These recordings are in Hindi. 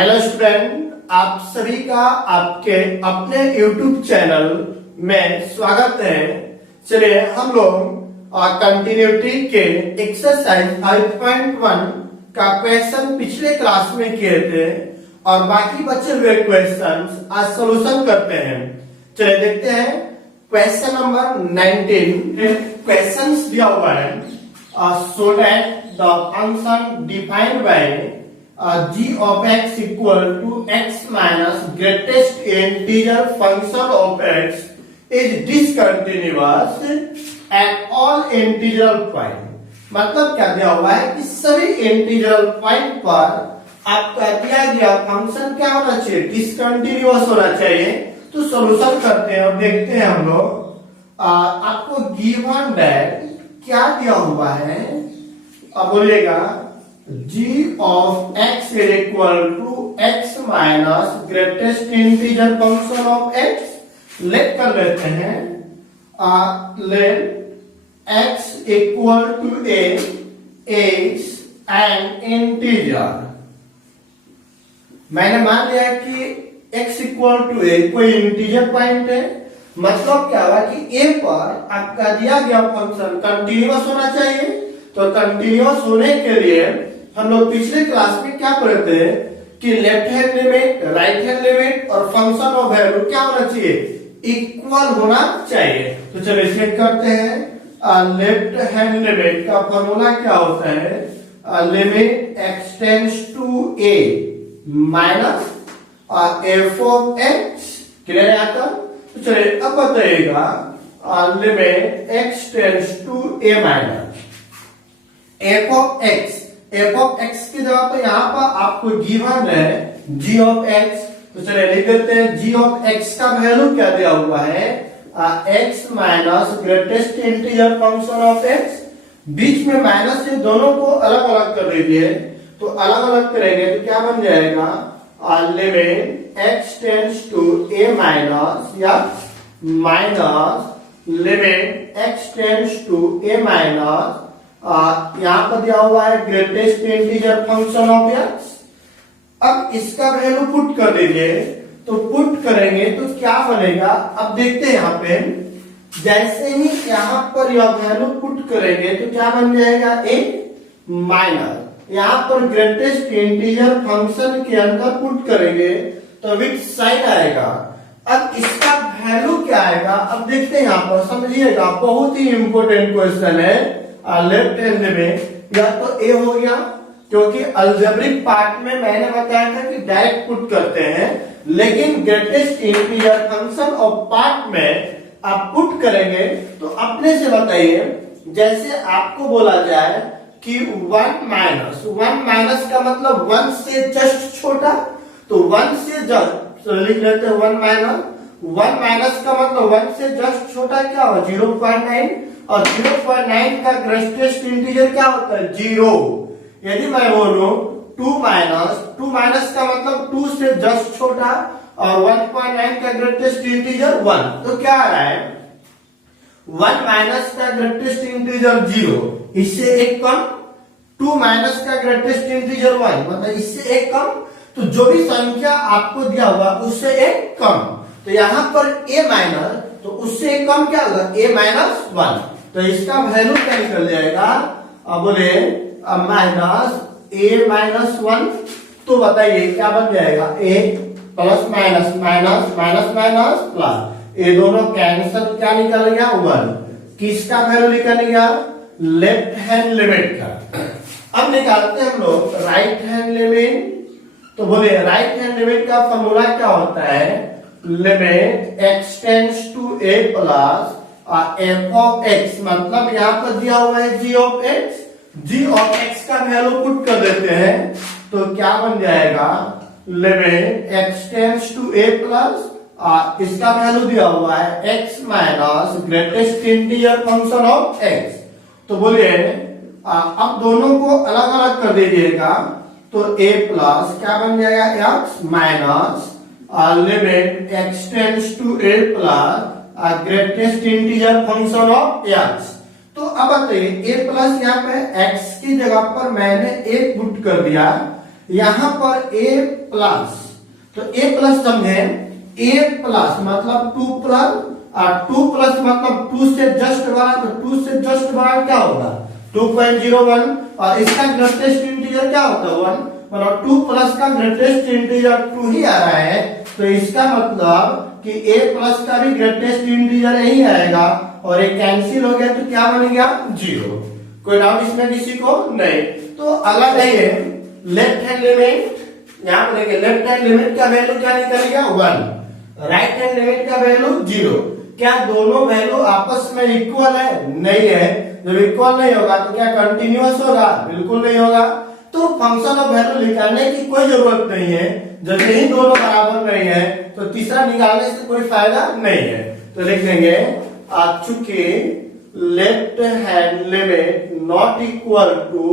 हेलो स्टूडेंट, आप सभी का आपके अपने YouTube चैनल में स्वागत है। चलिए हम लोग कंटिन्यूटी के एक्सरसाइज 5.1 का क्वेश्चन पिछले क्लास में किए थे और बाकी बचे हुए क्वेश्चंस आज सॉल्यूशन करते हैं। चलिए देखते हैं क्वेश्चन नंबर 19। क्वेश्चंस दिया हुआ है so that the function defined by g of x equal to x minus greatest integer function of x is discontinuous at all integral point। मतलब क्या दिया हुआ है कि सभी इंटीग्रल पॉइंट पर आपका दिया गया फंक्शन क्या होना चाहिए, डिसकंटिन्यूअस होना चाहिए। तो सॉल्यूशन करते हैं और देखते हैं हम लोग आपको गिवन दैट क्या दिया हुआ है। अब बोलिएगा g of x is equal to x minus greatest integer function of x। Let कर लेते हैं let x equal to a is an integer। मैंने मान लिया कि x equal to a कोई इंटीजर पॉइंट है। मतलब क्या हुआ कि a पर आपका दिया गया फंक्शन कंटिन्यूअस होना चाहिए। तो कंटिन्यूअस होने के लिए हम लोग पिछले क्लास में क्या पढ़े थे कि left hand limit, right hand limit और फंक्शन ऑफ वैल्यू क्या होना चाहिए, इक्वल होना चाहिए। तो चलिए चेक करते हैं। लेफ्ट हैंड लिमिट का फॉर्मूला क्या होता है, limit x tends to a minus f of x। Clear है यहाँ तक? तो चलिए अब बताइएगा limit x tends to a minus f of x की जगह पर यहाँ पर आपको गिवन है g ऑफ x। तो चलिए लिख देते हैं g ऑफ x का वैल्यू क्या दिया हुआ है, x minus greatest integer function of x। बीच में माइनस से दोनों को अलग अलग कर दीजिए। तो अलग अलग करेंगे तो क्या बन जाएगा, limit x tends to a minus या minus limit x tends to a minus यहाँ पर दिया हुआ है greatest integer function of x। अब इसका वैल्यू पुट कर दीजिए। तो पुट करेंगे तो क्या बनेगा, अब देखते हैं यहाँ पे जैसे ही यहाँ पर यह वैल्यू पुट करेंगे तो क्या बन जाएगा, a माइनस यहाँ पर ग्रेटेस्ट इंटीजर फंक्शन के अंदर पुट करेंगे तो विच साइन आएगा। अब इसका वैल्यू क्या आएगा, अब देखते हैं यहाँ पर समझिएगा, बहुत ही इंपोर्टेंट क्वेश्चन है। लेफ्ट हैंड में या तो a हो गया, क्योंकि अलजेब्रिक पार्ट में मैंने बताया था कि डायरेक्ट पुट करते हैं, लेकिन greatest integer function of part में आप पुट करेंगे तो अपने से बताइए। जैसे आपको बोला जाए कि 1 माइनस का मतलब 1 से जस्ट छोटा, तो 1 से जस्ट लिख लेते हैं 1 माइनस का मतलब 1 से जस्ट छोटा क्या हो, 0.9। और 0.9 का ग्रेटेस्ट इंटीजर क्या होता है, 0। यदि मैं बोलूं 2 माइनस का मतलब 2 से जस्ट छोटा और 1.9 का ग्रेटेस्ट इंटीजर 1, तो क्या आ रहा है, 1 माइनस का ग्रेटेस्ट इंटीजर 0, इससे एक कम। 2 माइनस का ग्रेटेस्ट इंटीजर 1, मतलब इससे एक कम। तो जो भी संख्या आपको दिया हुआ उससे एक कम। तो यहाँ पर a माइनस, तो उससे एक कम क्या होगा, a माइनस 1। तो इसका वैल्यू क्या निकल जाएगा, अब बोले माइनस a माइनस 1। तो बताइए क्या बन जाएगा, a plus minus minus minus minus plus, ये दोनों कैंसिल, क्या निकल गया 1। किसका वैल्यू निकल गया, लेफ्ट हैंड लिमिट का। अब निकालते हैं हम लोग राइट हैंड लिमिट। तो बोले राइट हैंड लिमिट का फॉर्मूला क्या होता है, limit x tends to a plus f of x। मतलब यहाँ पर दिया हुआ है g ऑफ x का वैल्यू पुट कर देते हैं तो क्या बन जाएगा, limit x tends to a plus इसका वैल्यू दिया हुआ है x minus greatest integer function of x। तो बोलिए अब दोनों को अलग अलग कर दीजिएगा तो a प्लस क्या बन जाएगा, x minus limit x tends to a plus greatest integer function of x। तो अब बताइए a प्लस यहाँ पे x की जगह पर मैंने 1 पुट कर दिया, यहाँ पर a प्लस, तो a प्लस समझे, a प्लस मतलब 2 प्लस, और 2 प्लस मतलब 2 से जस्ट बड़ा, तो 2 से जस्ट बड़ा क्या होगा 2.01, और इसका ग्रेटेस्ट इंटीजर क्या होता है 1, मतलब 2 प्लस का ग्रेटेस्ट इंटीजर 2 ही आ रहा है, तो इसका मतलब कि a प्लस का भी ग्रेटेस्ट इंटीजर यही आएगा, और ये कैंसिल हो गया तो क्या बन गया 0। कोई डाउट इसमें किसी को नहीं। तो अगला देखिए लेफ्ट हैंड लिमिट, यहाँ पर देखिए लेफ्ट हैंड लिमिट का वैल्यू क्या निकलेगा 1, राइट हैंड लिमिट का वैल्यू 0। क्या दोनों वैल्यू आपस में इक्वल है? नहीं है। जब इक्वल नहीं होगा तो क्या कंटिन्यूअस होगा? बिल्कुल नहीं होगा। तो फंक्शन ऑफ वैल्यू निकालने की कोई जरूरत नहीं है, जब यही दोनों बराबर नहीं है तो तीसरा निकालने से कोई फायदा नहीं है। तो लिख देंगे चूंकि left hand limit not equal to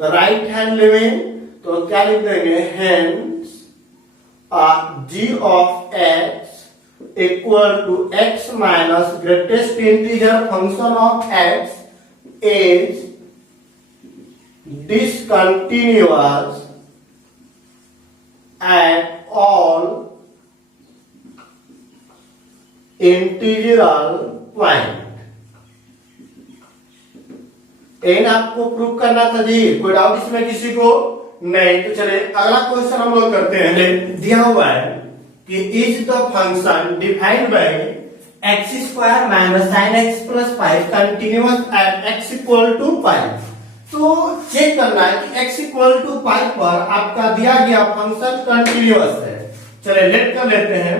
right hand limit, तो क्या लिख देंगे hence g of x equal to x minus greatest integer function of x is discontinuous at all integral point। इन आपको प्रूव करना था जी, कोई डाउट इसमें किसी को नहीं। तो चले अगला क्वेश्चन हम लोग करते हैं। दिया हुआ है कि is the function defined by x square minus sine x plus 5 continuous at x equal to 5। तो चेक करना है कि x इक्वल टू 5 पर आपका दिया गया फंक्शन कंटिन्यूअस है। चलिए लेट कर लेते हैं,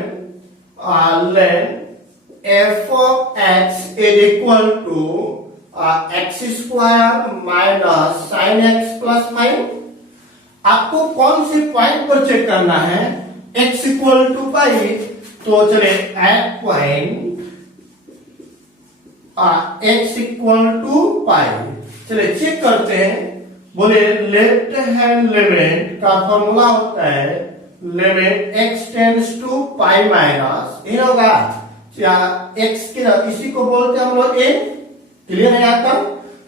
let f of x is equal to x square minus sine x plus 5। आपको कौन सी पॉइंट पर चेक करना है? x equal to 5। तो चले at point x equal to 5। चलिए चेक करते हैं। बोले लेफ्ट हैंड लिमिट का फॉर्मूला होता है limit x tends to pi minus, ये होगा x के, इसी को बोलते हैं हम लोग a। क्लियर है यहाँ तक?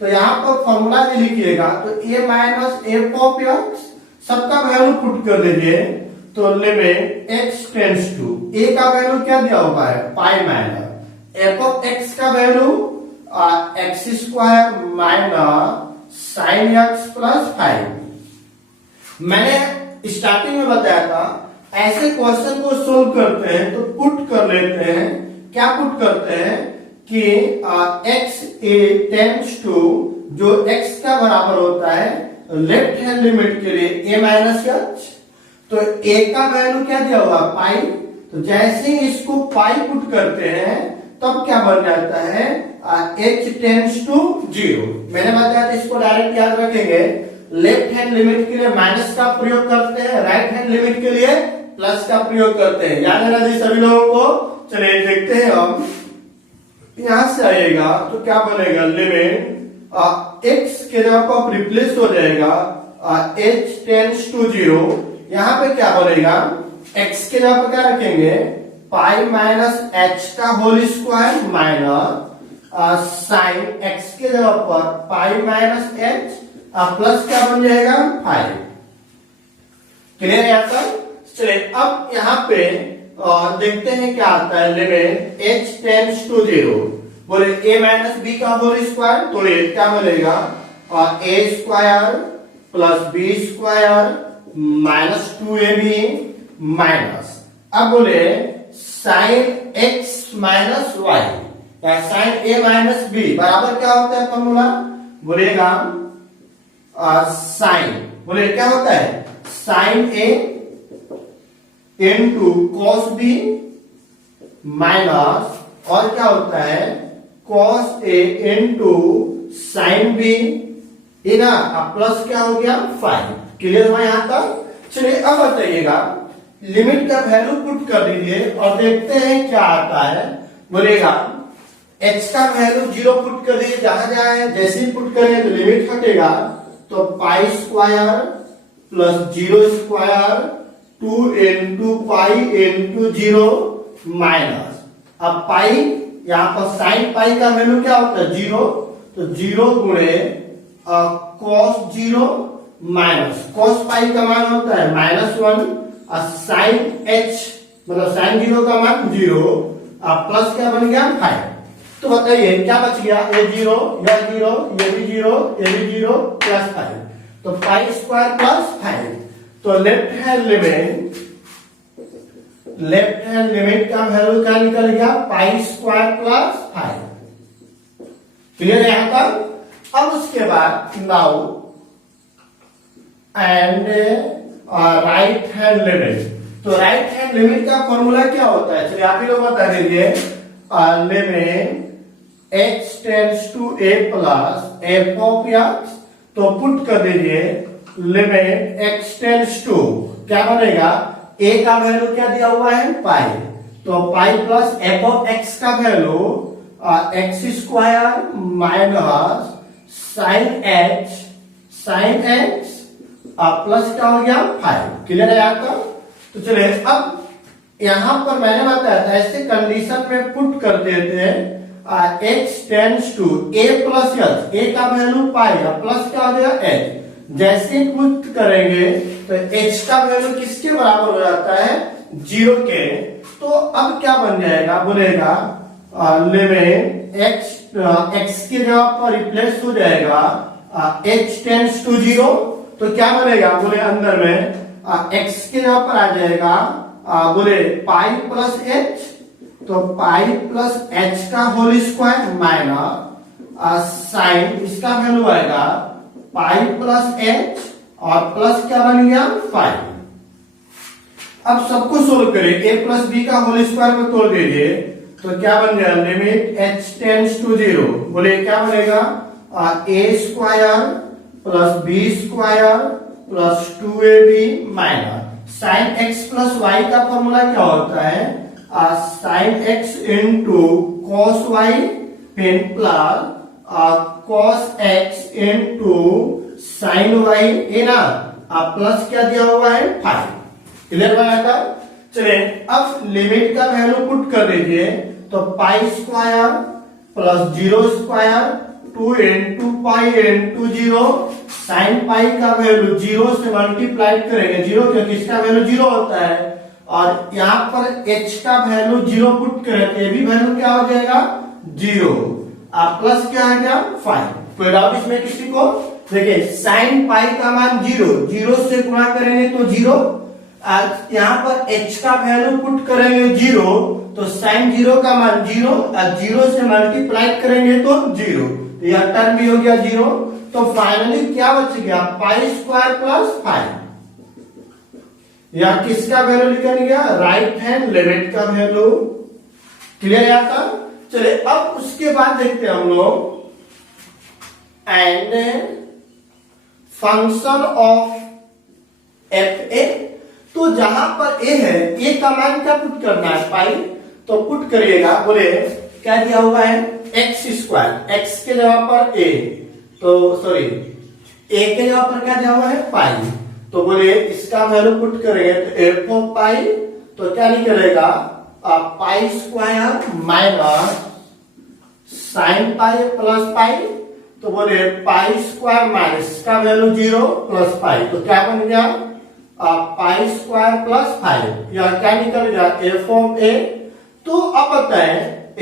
तो यहाँ पर फॉर्मूला भी लिखिएगा, तो a minus f of x सबका वैल्यू पुट कर दीजिए। तो limit x tends to, a का वैल्यू क्या दिया हुआ है pi minus f of x का value x square minus sine x plus 5। मैंने स्टार्टिंग में बताया था ऐसे क्वेश्चन को सोल्व करते हैं तो पुट कर लेते हैं। क्या पुट करते हैं कि x ए टेंड्स टू, जो x का बराबर होता है लेफ्ट हैंड लिमिट के लिए a माइनस एच, तो a का वैल्यू क्या दिया हुआ पाई। तो जैसे ही इसको पाई पुट करते हैं तब क्या बन जाता है h टेंड्स टू 0। मैंने बताया था इसको डायरेक्ट याद रखेंगे। लेफ्ट हैंड लिमिट के लिए माइनस का प्रयोग करते हैं, राइट हैंड लिमिट के लिए प्लस का प्रयोग करते हैं। याद है ना जी सभी लोगों को? चलिए देखते हैं हम। यहां से आएगा तो क्या बनेगा लिमिट x के जगह पर रिप्लेस हो जाएगा h टेंड्स टू 0। यहां पे क्या बनेगा x के जगह पर क्या रखेंगे पाई माइनस h का whole square minus sine x के जगह पर पाई माइनस h प्लस क्या बन जाएगा 5। क्लियर है यहाँ तक? चलिए अब यहाँ पे देखते हैं क्या आता है लिमिट h टेंड्स टू 0। बोले a माइनस बी का होल स्क्वायर, तो ये क्या बनेगा a square plus b square minus 2ab minus, अब बोले साइन x माइनस y या साइन a माइनस b बराबर क्या होता है फॉर्मूला? बोलेगा साइन, बोले क्या होता है sine a into cos b minus, और क्या होता है cos a into sine b, ये ना प्लस क्या हो गया 5। क्लियर हुआ यहां तक? चलिए अब बताइएगा लिमिट का वैल्यू पुट कर दीजिए और देखते हैं क्या आता है। बोलेगा x का वैल्यू 0 पुट कर दीजिए, जहां जाए जैसे ही पुट करें तो लिमिट हटेगा, तो pi square plus 0 square 2 into pi into 0 minus, अब पाई यहाँ पर साइन पाई का वैल्यू क्या होता है 0, तो 0 गुणे कॉस 0 माइनस cos पाई का मान होता है -1 और sin h मतलब sin 0 का मान 0 और प्लस क्या बन गया 5। तो बताइए क्या बच गया, ये 0 ये 0 ये भी 0 ये भी 0 प्लस 5, तो पाई स्क्वायर प्लस 5। तो लेफ्ट हैंड लिमिट का वैल्यू क्या निकल गया, पाई स्क्वायर प्लस 5। क्लियर है यहां तक। अब उसके बाद now and right hand limit. तो राइट हैंड लिमिट का फॉर्मूला क्या होता है, चलिए आप ही लोग बता दीजिए। Limit x tends to a plus f of x, तो पुट कर दीजिए लिमिट x टेंड्स टू क्या बनेगा, a का वैल्यू क्या दिया हुआ है पाई, तो pi plus f of x का value x square minus sine x plus क्या हो गया 5। क्लियर है यहाँ तक। तो चलिए अब यहां पर मैंने बताया था ऐसे कंडीशन में पुट कर देते हैं x tends to a plus h, a का वैल्यू पाई प्लस क्या हो जाएगा h। जैसे पुट करेंगे तो h का वैल्यू किसके बराबर हो जाता है 0 के। तो अब क्या बन जाएगा, बोलेगा लिमिट x की जगह पर रिप्लेस हो जाएगा h टेंड्स टू 0, तो क्या बनेगा बोले अंदर में x की जगह पर आ जाएगा बोले पाई प्लस h, तो पाई प्लस h का होल स्क्वायर माइनस साइन इसका वैल्यू आएगा पाई प्लस h और प्लस क्या बन गया 5। अब सबको सोल्व करें, a प्लस b का होल स्क्वायर में तोड़ दीजिए तो क्या बन गया लिमिट h टेंड्स टू 0, बोले क्या बनेगा a square plus b square plus 2ab minus sine x plus y का फॉर्मूला क्या होता है sine x into cos y फिर plus cos x into sine y है ना, प्लस क्या दिया हुआ है 5। क्लियर बनाया था। चलिए अब लिमिट का वैल्यू पुट कर दीजिए, तो pi square plus 0 square 2 into pi into 0, sine pi का वैल्यू 0 से मल्टीप्लाई करेंगे 0 क्योंकि इसका वैल्यू 0 होता है, और यहाँ पर h का वैल्यू 0 पुट करें तो ये भी वैल्यू क्या हो जाएगा 0 प्लस क्या आ गया 5। कोई डाउट इसमें किसी को। देखिए साइन पाई का मान 0 से गुणा करेंगे तो 0, यहाँ पर h का वैल्यू पुट करेंगे 0, तो साइन 0 का मान 0 और 0 से मल्टीप्लाई करेंगे तो 0, यह टर्म भी हो गया 0। तो फाइनली क्या बच गया पाई स्क्वायर प्लस 5। यह किसका वैल्यू निकल गया, राइट हैंड लिमिट का वैल्यू। क्लियर है था। चलिए अब उसके बाद देखते हैं हम लोग and function of F A. तो जहां पर ए है, ए का मान क्या पुट करना है पाई, तो पुट करिएगा, बोले क्या दिया हुआ है एक्स स्क्वायर, एक्स के जगह पर ए, तो सॉरी ए के जगह पर क्या दिया हुआ है पाई, तो बोले इसका वैल्यू पुट करेंगे तो एफ ऑफ पाई, तो क्या निकलेगा pi square minus sine pi plus pi, तो बोले पाई स्क्वायर माइनस इसका वैल्यू 0 प्लस पाई, तो क्या बन गया पाई स्क्वायर प्लस 5। यह क्या निकल गया एफ ऑफ ए। तो अब बताएं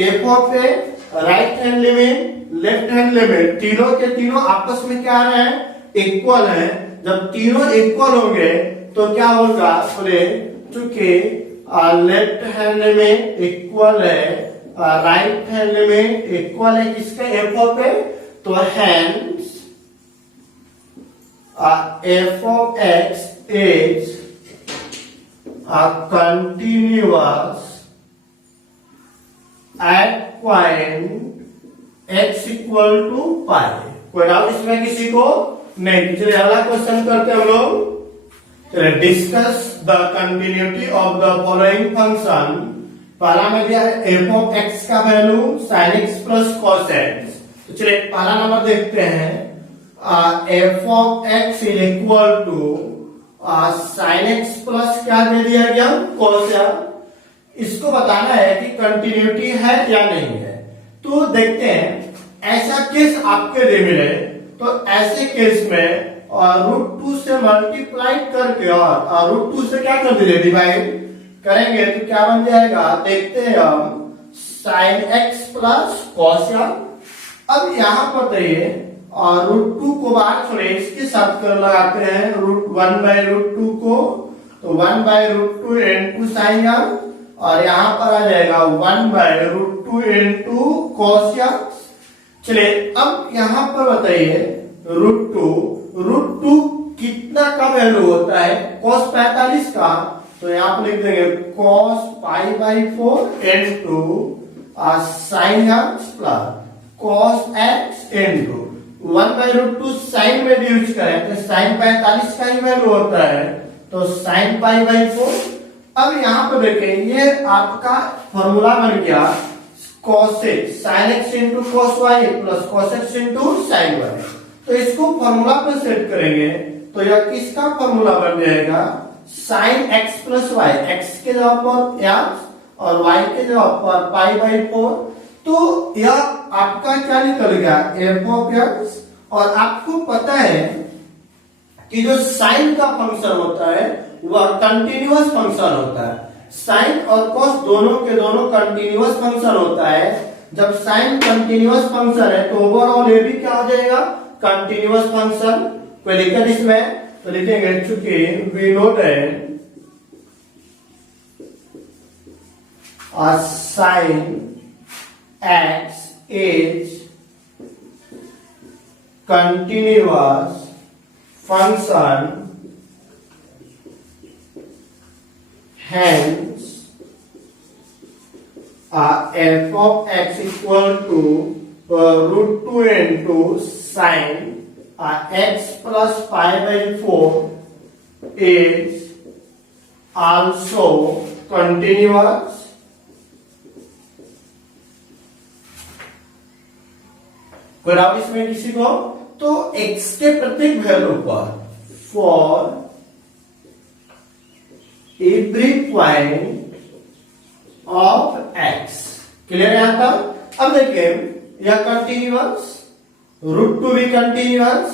F of A right hand limit left hand limit तीनों के तीनों आपस में क्या आ रहे हैं इक्वल है। जब तीनों इक्वल होंगे तो क्या होगा, बोले चूंकि लेफ्ट हैंड लिमिट इक्वल है राइट हैंड लिमिट इक्वल है किसके एफ ऑफ ए, तो hence f of x is a continuous at point x equal to pi। कोई डाउट इसमें किसी को नहीं। चलिए अगला क्वेश्चन करते हैं हम लोग। चलिए discuss the continuity of the following function. पहला में दिया है एफ ऑफ एक्स का value sine x plus cos x. तो चलिए पहला नंबर देखते हैं f of x is equal to sine x plus क्या दे दिया गया कॉस एक्स। इसको बताना है कि कंटिन्यूटी है या नहीं है। तो देखते हैं ऐसा केस आपके लिए मिले तो ऐसे केस में और √2 से मल्टीप्लाई करके और √2 से क्या कर दीजिए, डिवाइड करेंगे तो क्या बन जाएगा, देखते हैं हम, sin x plus cos x। अब यहाँ पर बताइए और √2 को बाहर छोड़े, इसके साथ कर लगाते हैं √1/√2 को, तो 1/√2 into sin x, और यहाँ पर आ जाएगा 1/√2 into cos x। चलिए अब यहाँ पर बताइए √2 कितना का वैल्यू होता है, cos 45 का, तो यहाँ पर लिख देंगे cos π/4 into sin x plus cos x into 1/√2 sine में यूज करें तो sin 45 का ही वैल्यू होता है, तो sin π/4। अब यहाँ पर देखें, ये आपका फॉर्मूला बन गया cos x sin x into cos y plus cos x into sin y। तो इसको फॉर्मूला पर सेट करेंगे तो यह किसका फॉर्मूला बन जाएगा, sin x plus y, x के जगह पर x और y के जगह पर π/4। तो यह आपका क्या निकल गया, f of x। और आपको पता है कि जो साइन का फंक्शन होता है वह कंटिन्यूअस फंक्शन होता है, साइन और कॉस दोनों के दोनों कंटिन्यूअस फंक्शन होता है। जब साइन कंटिन्यूअस फंक्शन है तो ओवरऑल ये भी क्या हो जाएगा, कंटिन्यूअस फंक्शन। कोई दिक्कत इसमें, तो लिखेंगे चूंकि we know that sin x is continuous function, hence f of x equal to √2 into sin x plus π/4 is also continuous। कोई डाउट इसमें किसी को? तो x के प्रत्येक वैल्यू पर for every point of x, clear है यहाँ तक? अब देखिए यह कंटिन्यूअस, √2 भी कंटिन्यूअस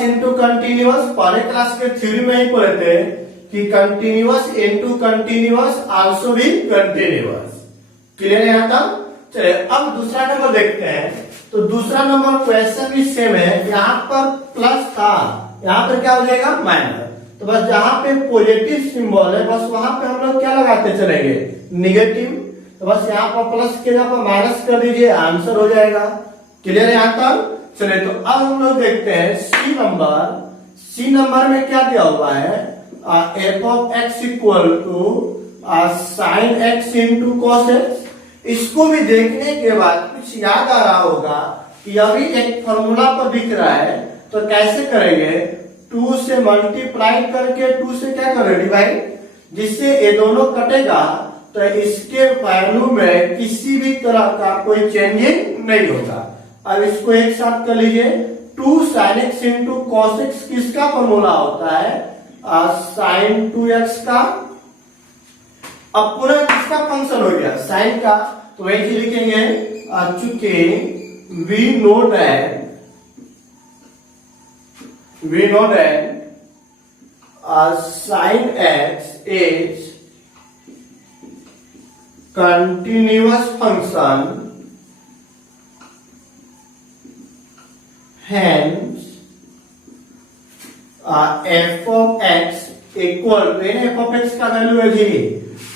इंटू कंटिन्यूअस। पहले क्लास के थ्योरी में ही पढ़े थे कि कंटिन्यूअस इंटू कंटिन्यूअस आल्सो भी कंटिन्यूअस, क्लियर है यहाँ तक? चलिए अब दूसरा नंबर देखते हैं। तो दूसरा नंबर क्वेश्चन भी सेम है, यहाँ पर प्लस था, यहाँ पर क्या हो जाएगा, माइनस। तो बस जहां पे पॉजिटिव सिंबल है बस वहां पे हम लोग क्या लगाते चलेंगे, निगेटिव। तो बस यहाँ पर प्लस के जगह पर माइनस कर दीजिए, आंसर हो जाएगा, क्लियर है यहाँ तक? चलिए तो अब हम लोग देखते हैं सी नंबर में क्या दिया हुआ है, f of x equal to sin x into cos x। इसको भी देखने के बाद कुछ याद आ रहा होगा कि अभी एक फॉर्मूला पर दिख रहा है, तो कैसे करेंगे, 2 से मल्टीप्लाई करके 2 से क्या करें, डिवाइड, जिससे ये दोनों कटेगा तो इसके वैल्यू में किसी भी तरह का कोई चेंजिंग नहीं होगा। अब इसको एक साथ कर लीजिए, 2 sin x into cos x किसका फॉर्मूला होता है, sin 2x का। अब पूरा किसका फंक्शन हो गया, साइन का, तो वही चीज लिखेंगे, चूंकि we know that sin x is continuous function, hence f of x equal to, f of x का वैल्यू है जी,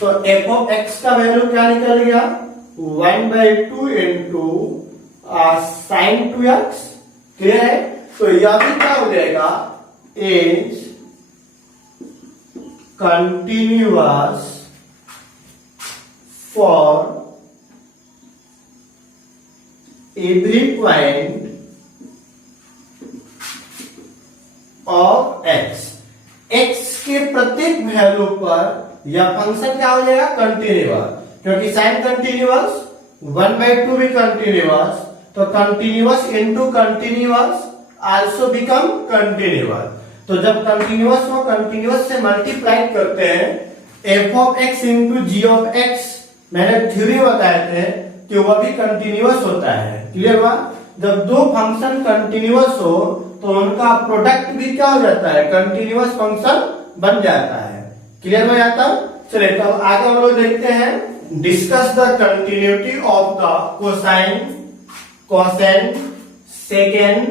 तो f of x का वैल्यू क्या निकल गया, 1/2 into sin 2x, क्लियर है? तो यह भी क्या हो जाएगा, is continuous for every point of x। x के प्रत्येक वैल्यू पर यह फंक्शन क्या हो जाएगा, कंटिन्यूअस, क्योंकि साइन कंटिन्यूअस, 1/2 भी कंटिन्यूअस, तो continuous into continuous also become continuous. तो जब कंटिन्यूअस को कंटिन्यूअस से मल्टीप्लाई करते हैं, f of x into g of x, मैंने थ्योरी बताए थे कि वह भी कंटिन्यूअस होता है, क्लियर हुआ? जब दो फंक्शन कंटिन्यूअस हो तो उनका प्रोडक्ट भी क्या हो जाता है, कंटिन्यूअस फंक्शन बन जाता है। क्लियर हो जाता है। चलिए तो आगे हम लोग देखते हैं, discuss the continuity of the cosine, cosecant, secant,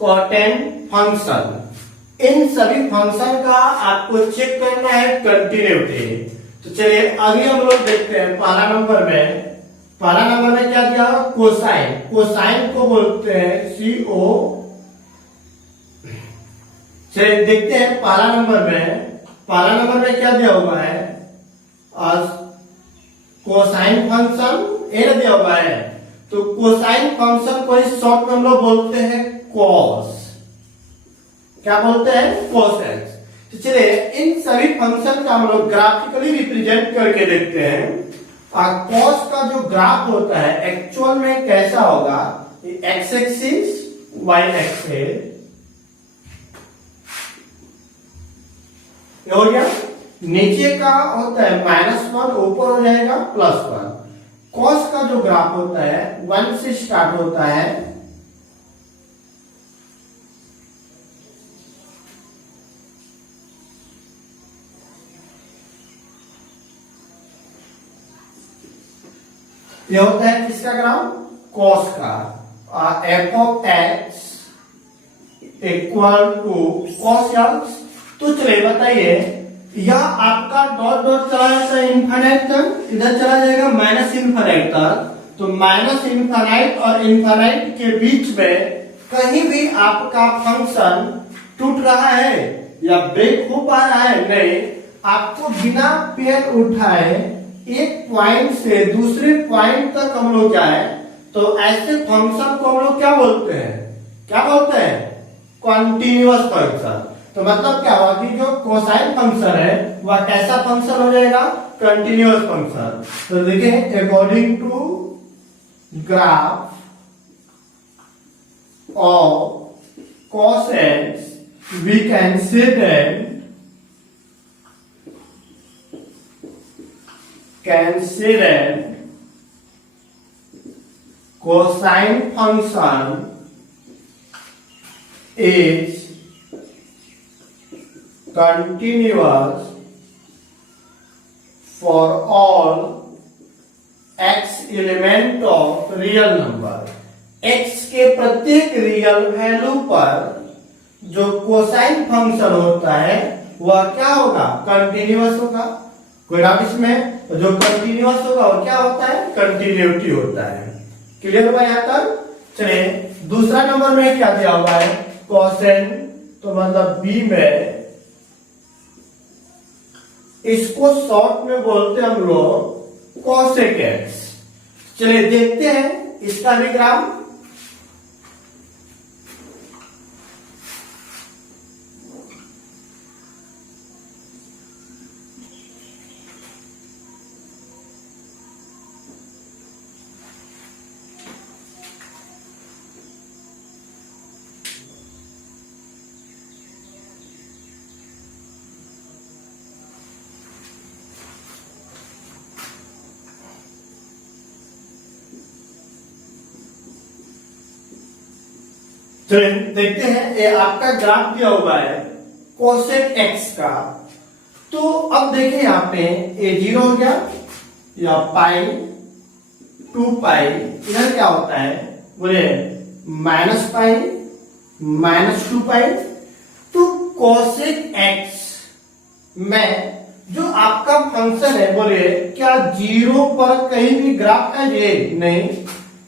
cotangent function. इन सभी फंक्शन का आपको चेक करना है कंटिन्यूटी। तो चलिए अभी हम लोग देखते हैं पहला नंबर में क्या दिया, कोसाइन। कोसाइन को बोलते हैं CO। चलिए देखते हैं पहला नंबर में क्या दिया हुआ है, कोसाइन फंक्शन ए दिया हुआ है। तो कोसाइन फंक्शन को इस शॉर्ट में हम लोग बोलते हैं कॉस। क्या बोलते हैं, कॉस एक्स। तो चलिए इन सभी फंक्शन का हम लोग ग्राफिकली रिप्रेजेंट करके देखते हैं। कॉस का जो ग्राफ होता है एक्चुअल में कैसा होगा, एक्स एक्सिस, वाई एक्सिस, हो गया। नीचे का होता है -1, ऊपर हो जाएगा +1। कॉस का जो ग्राफ होता है 1 से स्टार्ट होता है, ये होता है किसका ग्राफ, कॉस का। f of x equal to cos x. तो चलिए बताइए, यह आपका डॉट डॉट चला जाता है इनफाइनाइट तक, इधर चला जाएगा माइनस इनफाइनाइट तक। तो माइनस इनफाइनाइट और इनफाइनाइट के बीच में कहीं भी आपका फंक्शन टूट रहा है या ब्रेक हो पा रहा है, नहीं। आपको बिना पेन उठाए एक पॉइंट से दूसरे पॉइंट तक हम लोग जाए तो ऐसे फंक्शन को हम लोग क्या बोलते हैं, कंटिन्यूअस फंक्शन। तो मतलब क्या हुआ कि जो कोसाइन फंक्शन है वह कैसा फंक्शन हो जाएगा, कंटिन्यूअस फंक्शन। तो देखिए according to graph of cosine we can say that cosine function is continuous for all x element of real number। x के प्रत्येक रियल वैल्यू पर जो कोसाइन फंक्शन होता है वह क्या होगा, कंटिन्यूअस होगा। कोई डाउट इसमें, तो जो कंटिन्यूअस होगा वो क्या होता है, कंटिन्यूटी होता है। क्लियर हुआ यहाँ तक। चलिए दूसरा नंबर में क्या दिया हुआ है, कोसेंट। तो मतलब बी में, इसको शॉर्ट में बोलते हैं हम लोग कोसेक एक्स। चलिए देखते हैं इसका भी ग्राफ। तो देखते हैं, ये आपका ग्राफ दिया हुआ है कोसेक एक्स का। तो अब देखिए यहाँ पे ये 0 हो गया, या पाई 2पाई, इधर क्या होता है बोले -पाई -2पाई। तो कोसेक एक्स में जो आपका फंक्शन है बोले क्या 0 पर कहीं भी ग्राफ है, ये नहीं।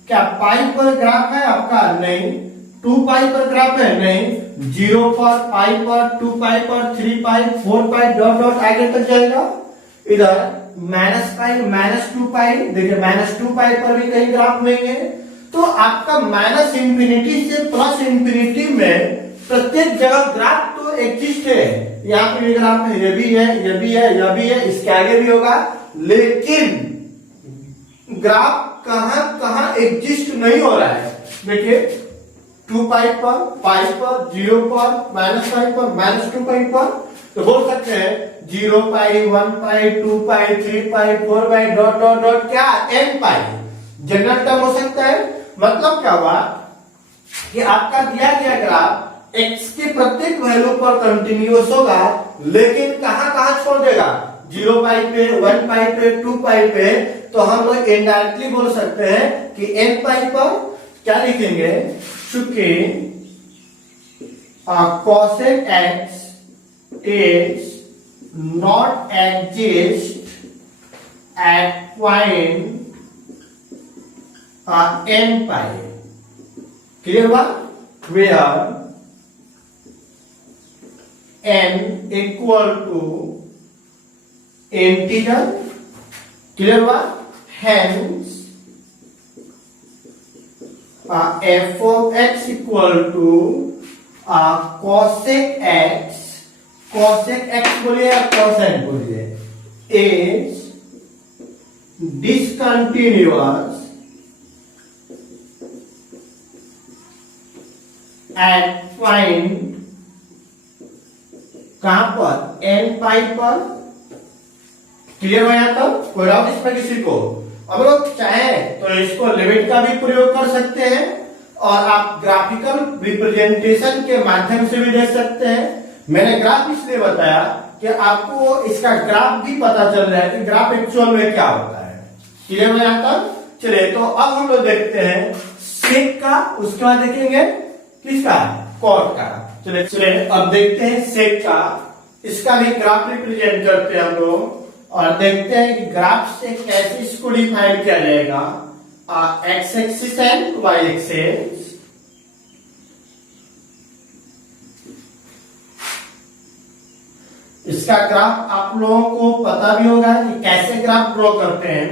क्या पाई पर ग्राफ है आपका, नहीं। 2पाई पर ग्राफ है, नहीं। 0 पर, पाई पर, 2पाई पर, 3पाई, 4पाई, डॉट डॉट आगे तक जाएगा। इधर -पाई -2पाई, देखिए -2पाई पर भी कहीं ग्राफ नहीं है। तो आपका -इंफिनिटी से +इंफिनिटी में प्रत्येक जगह ग्राफ तो एग्जिस्ट है। यहाँ पे भी ग्राफ है, ये भी है, ये भी है, यह भी है, इसके आगे भी होगा। लेकिन ग्राफ कहां कहां एग्जिस्ट नहीं हो रहा है, देखिए 2पाई पर, पाई पर, 0 पर, -पाई पर, -2पाई पर। तो बोल सकते हैं 0पाई, 1पाई, 2पाई, 3पाई, 4पाई, डॉट डॉट डॉट क्या n पाई जनरल टर्म हो सकता है। मतलब क्या हुआ कि आपका दिया गया ग्राफ x के प्रत्येक वैल्यू पर कंटिन्यूअस होगा, लेकिन कहां कहां छोड़ देगा, 0 पाई पे, 1 पाई पे, 2 पाई पे। तो हम लोग इनडायरेक्टली बोल सकते हैं कि n पाई पर क्या लिखेंगे, चूंकि cosec x is not exist at point n pi, clear हुआ, where n equal to integer, clear हुआ, hence f of x equal to cosec x, cosec x बोलिए या cosec बोलिए, is discontinuous at point कहां पर, n पाई पर। क्लियर हो यहाँ तक, कोई डाउट इसमें किसी को? अब लोग चाहे तो इसको लिमिट का भी प्रयोग कर सकते हैं और आप ग्राफिकल रिप्रेजेंटेशन के माध्यम से भी देख सकते हैं। मैंने ग्राफ इसलिए बताया कि आपको इसका ग्राफ भी पता चल रहा है कि ग्राफ एक्चुअल में क्या होता है। क्लियर हो यहाँ तक? चलिए तो अब हम लोग देखते हैं सेक का, उसके बाद देखेंगे किसका, कॉट का। चलिए अब देखते हैं सेक का, इसका भी ग्राफ रिप्रेजेंट करते हैं हम लोग और देखते हैं कि ग्राफ से कैसे इसको डिफाइन किया जाएगा, x axis and y axis. इसका ग्राफ आप लोगों को पता भी होगा कि कैसे ग्राफ ड्रॉ करते हैं।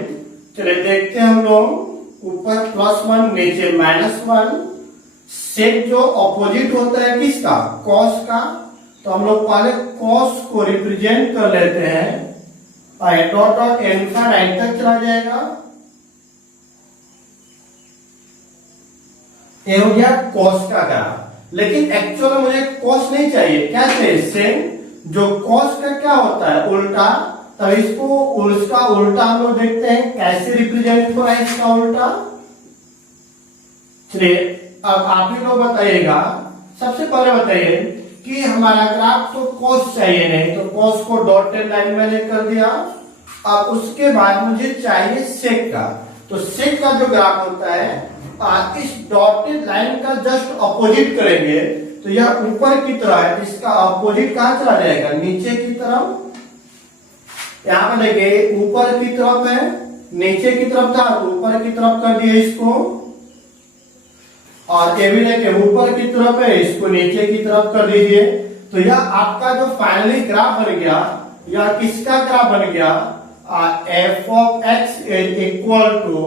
चलिए देखते हैं हम लोग, ऊपर +1 नीचे -1। सेक जो ऑपोजिट होता है किसका, कॉस का, तो हम लोग पहले कॉस को रिप्रेजेंट कर लेते हैं, डॉट डॉट इनफाइनाइट तक चला जाएगा। ये हो गया कॉस का ग्राफ, लेकिन एक्चुअल में मुझे कॉस नहीं चाहिए, क्या चाहिए, सेक। जो कॉस का क्या होता है, उल्टा, तब इसको उसका उल्टा हम लोग देखते हैं कैसे रिप्रेजेंट हो रहा है इसका उल्टा। चलिए अब आप ही लोग बताइएगा, सबसे पहले बताइए कि हमारा ग्राफ तो कॉस चाहिए नहीं, तो कॉस को डॉटेड लाइन मैंने कर दिया। अब उसके बाद मुझे चाहिए सेक का, तो सेक का जो ग्राफ होता है इस डॉटेड लाइन का जस्ट अपोजिट करेंगे, तो यह ऊपर की तरफ है, इसका अपोजिट कहां चला जाएगा, नीचे की तरफ। यहां पर देखिए ऊपर की तरफ है, नीचे की तरफ था, ऊपर की तरफ कर दिए इसको, और ये भी देखिए ऊपर की तरफ है, इसको नीचे की तरफ कर दीजिए। तो यह आपका जो फाइनली ग्राफ बन गया, यह किसका ग्राफ बन गया, f of x is equal to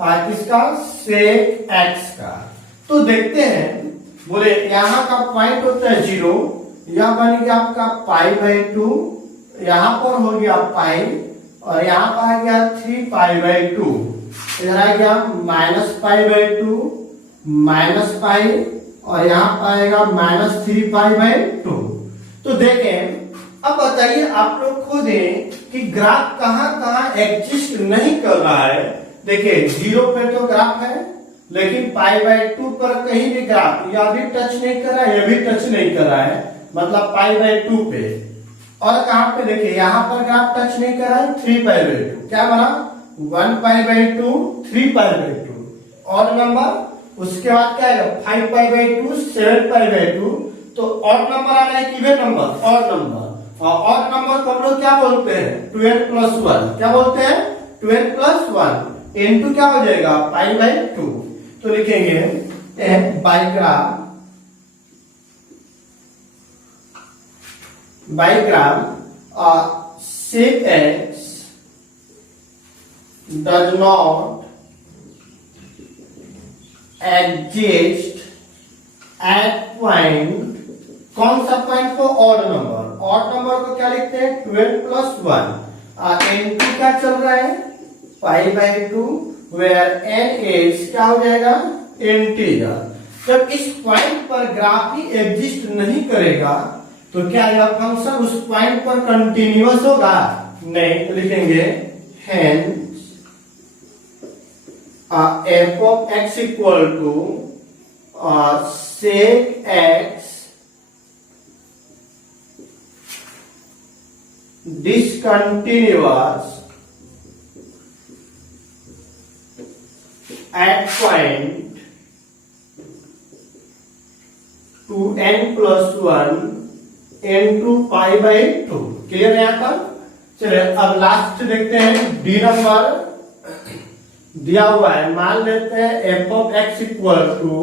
किसका, सेक x का। तो देखते हैं, बोले यहाँ का पॉइंट होता है 0, यह बन गया आपका π/2, यहाँ पर हो गया पाई, और यहाँ पर आ गया 3π/2, इधर आ गया -π/2 -π, और यहाँ पाएगा -3π/2। तो देखें, अब बताइए आप लोग खुद हैं कि ग्राफ कहां कहां एग्जिस्ट नहीं कर रहा है। देखिए 0 पे तो ग्राफ है, लेकिन π/2 पर कहीं भी ग्राफ यह भी टच नहीं कर रहा है, यह भी टच नहीं कर रहा है, मतलब π/2 पे। और कहां पे देखिए, यहां पर ग्राफ टच नहीं कर रहा है, 3π/2, क्या बना, 1π/2 3π/2 और नंबर। उसके बाद क्या है, 5π/2 7π/2। तो ऑड नंबर आ रहा है कि इवन नंबर, ऑड नंबर। और ऑड नंबर को हम लोग क्या बोलते हैं, 12 + 1, क्या बोलते हैं, 12 + 1 इनटू क्या हो जाएगा, π/2। तो लिखेंगे बाईग्राम sec x does not exist at point, कौन सा पॉइंट को, ऑड नंबर। ऑड नंबर को क्या लिखते हैं, 12 + 1 इनटू क्या चल रहा है, π/2, वेयर n इज क्या हो जाएगा, इंटीजर। जब इस पॉइंट पर ग्राफ ही एग्जिस्ट नहीं करेगा तो क्या यह फंक्शन उस पॉइंट पर कंटिन्यूअस होगा, नहीं। तो लिखेंगे hence f of x equal to sec x discontinuous at point 2n+1 into pi by 2। Clear है यहाँ पर? चलिए अब लास्ट देखते हैं। डी नंबर दिया हुआ है, मान लेते हैं f of x equal to,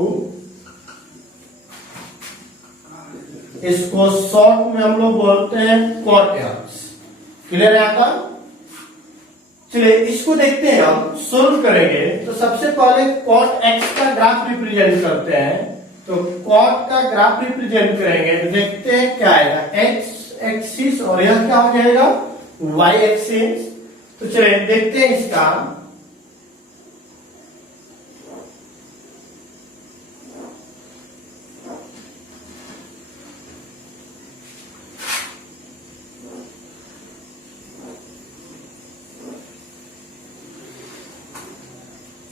इसको शॉर्ट में हम लोग बोलते हैं कॉट एक्स। क्लियर है यहाँ पर? चलिए इसको देखते हैं, हम सोल्व करेंगे। तो सबसे पहले कॉट एक्स का ग्राफ रिप्रेजेंट करते हैं। तो कॉट का ग्राफ रिप्रेजेंट करेंगे तो देखते हैं क्या आएगा, एक्स एक्सिस और यह क्या हो जाएगा, वाई एक्सिस। तो चलिए देखते हैं इसका।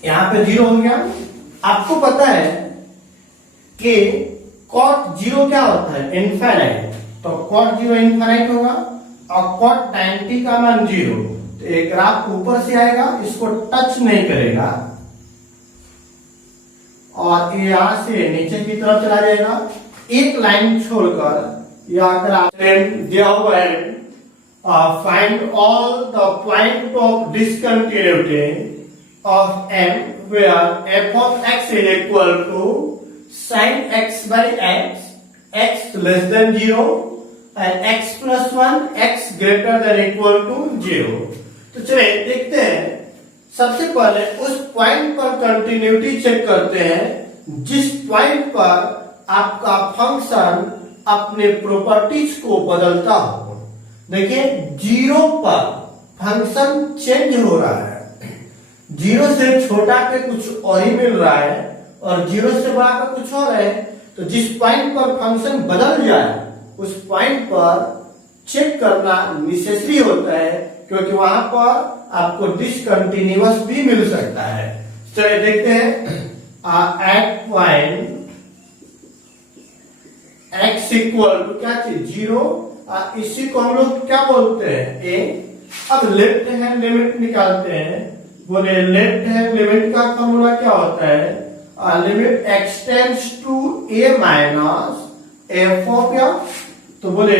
यहां पे 0 हो गया। आपको पता है कि कॉट 0 क्या होता है, इनफाइनाइट। तो कॉट 0 इनफाइनाइट होगा और कॉट 90 का मान 0। तो एक ग्राफ ऊपर से आएगा, इसको टच नहीं करेगा और यहां से नीचे की तरफ चला जाएगा। एक लाइन छोड़कर यह ग्राफ दिया हुआ है, find all the point of discontinuity of m where f of x is equal to sin x by x, x less than 0 and x plus 1, x greater than equal to 0। तो चलिए देखते हैं। सबसे पहले उस पॉइंट पर कंटिन्यूटी चेक करते हैं जिस पॉइंट पर आपका फंक्शन अपने प्रॉपर्टीज को बदलता हो। देखिए 0 पर फंक्शन चेंज हो रहा है, 0 से छोटा पे कुछ और ही मिल रहा है और 0 से बड़ा पे कुछ और है। तो जिस पॉइंट पर फंक्शन बदल जाए उस पॉइंट पर चेक करना नेसेसरी होता है, क्योंकि वहां पर आपको डिसकंटिन्यूअस भी मिल सकता है। चलिए देखते हैं। At point x equal to क्या चीज 0, इसी को हम लोग क्या बोलते हैं, ए। अब लेफ्ट हैंड लिमिट निकालते हैं। बोले लेफ्ट हैंड लिमिट का फॉर्मूला क्या होता है, limit x tends to a minus f of x. तो बोले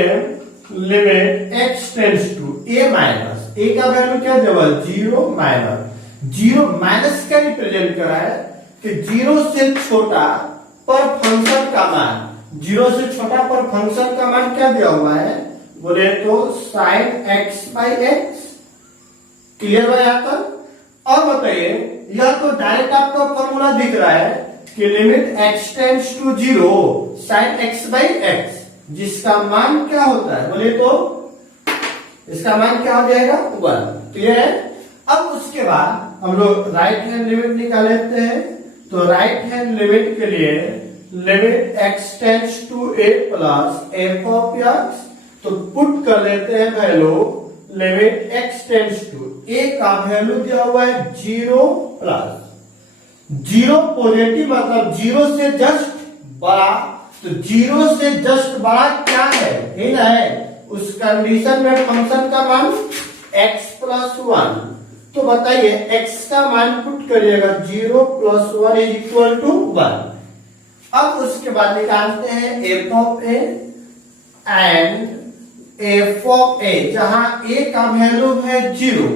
limit x tends to a minus, a का वैल्यू क्या देगा 0 माइनस 0 माइनस का रिप्रेजेंट करा है कि 0 से छोटा पर फंक्शन का मान, 0 से छोटा पर फंक्शन का मान क्या दिया हुआ है, बोले तो sine x by x. Clear है यहाँ पर? और बताइए, यह तो डायरेक्ट आपका फॉर्मूला दिख रहा है कि limit x tends to 0 sin x by x, जिसका मान क्या होता है, बोले तो इसका मान क्या हो जाएगा 1। क्लियर है? अब उसके बाद हम लोग राइट हैंड लिमिट निकाल लेते हैं। तो राइट हैंड लिमिट के लिए limit x tends to a plus f of x, तो पुट कर लेते हैं value limit x tends to a का वैल्यू दिया हुआ है 0 प्लस 0 पॉजिटिव, मतलब 0 से जस्ट बड़ा। तो 0 से जस्ट बड़ा क्या है, यही ना है। उस कंडीशन में फंक्शन का मान x प्लस 1। तो बताइए x का मान पुट करिएगा 0 प्लस 1 इज इक्वल टू 1। अब उसके बाद निकालते हैं f of a and f of a, जहां ए का वैल्यू है 0,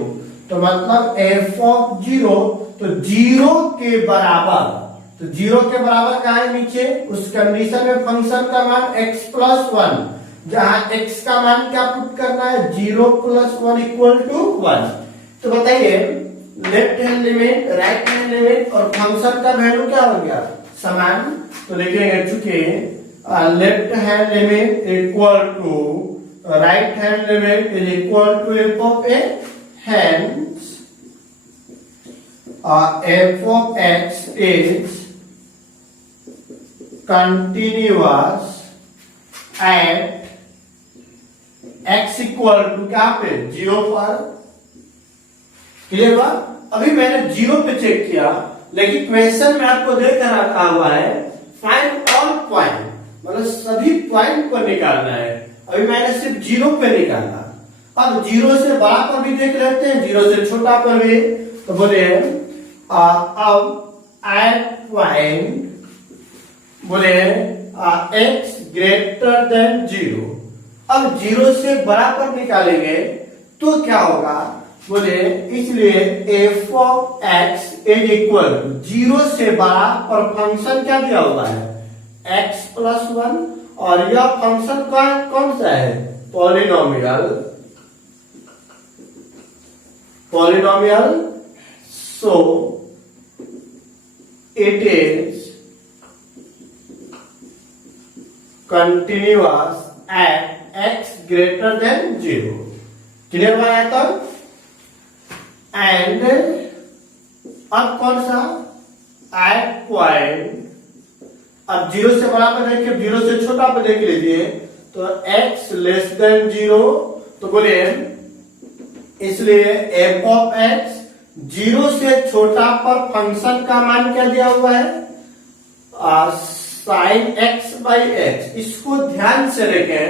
तो मतलब एफ ऑफ 0 तो 0 के बराबर, तो 0 के बराबर कहा है नीचे। उस कंडीशन में फंक्शन का मान x प्लस 1, जहां x का मान क्या पुट करना है 0 प्लस 1 इक्वल टू 1। तो बताइए left hand limit right hand limit और फंक्शन का वैल्यू क्या हो गया, समान। तो लिखेंगे चूंकि left hand limit equal to right hand limit is equal to f of a, hence f of x is continuous at x equal to क्या पे 0 पर। क्लियर हुआ? अभी मैंने 0 पे चेक किया, लेकिन क्वेश्चन में आपको देखकर रखा हुआ है फाइंड ऑल पॉइंट, मतलब सभी पॉइंट पर निकालना है। अभी मैंने सिर्फ 0 पे निकाला। अब जीरो से बड़ा पर भी देख लेते हैं, जीरो से छोटा पर भी। तो बोले अब एट पॉइंट बोले x ग्रेटर देन जीरो। अब जीरो से बड़ा पर निकालेंगे तो क्या होगा, बोले इसलिए f of x is equal to zero से बड़ा और फंक्शन क्या दिया हुआ है x प्लस वन, और यह फंक्शन कौन सा है, polynomial. So it is continuous at x greater than zero. Clear हुआ है तो? एंड अब कौन सा, एट पॉइंट, अब जीरो से बड़ा पर देखिए, जीरो से छोटा पर देख लीजिए, तो x लेस देन जीरो। तो बोले इसलिए एफ ऑफ एक्स, जीरो से छोटा पर फंक्शन का मान क्या दिया हुआ है, साइन एक्स बाई एक्स। इसको ध्यान से देखें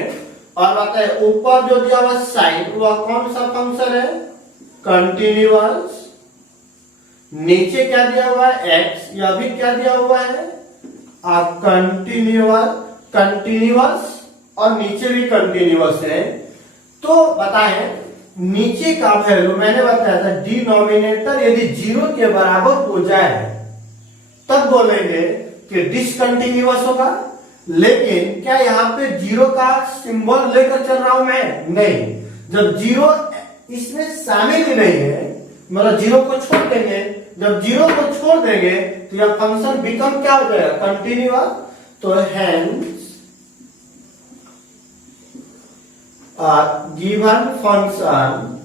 और बताए ऊपर जो दिया हुआ साइन वह कौन सा फंक्शन है, कंटिन्यूअस। नीचे क्या दिया हुआ है एक्स, यह भी क्या दिया हुआ है कंटिन्यूअस, और नीचे भी कंटिन्यूअस है। तो बताएं नीचे का वैल्यू मैंने बताया था डिनोमिनेटर यदि जीरो के बराबर हो जाए तब बोलेंगे कि डिसकंटिन्यूअस होगा। लेकिन क्या यहाँ पे जीरो का सिंबल लेकर चल रहा हूं मैं, नहीं। जब जीरो इसमें शामिल ही नहीं है, मतलब जीरो को छोड़ देंगे, जब जीरो को छोड़ देंगे तो यह फंक्शन बिकम क्या हो जाएगा, कंटिन्यूअस। तो hence given function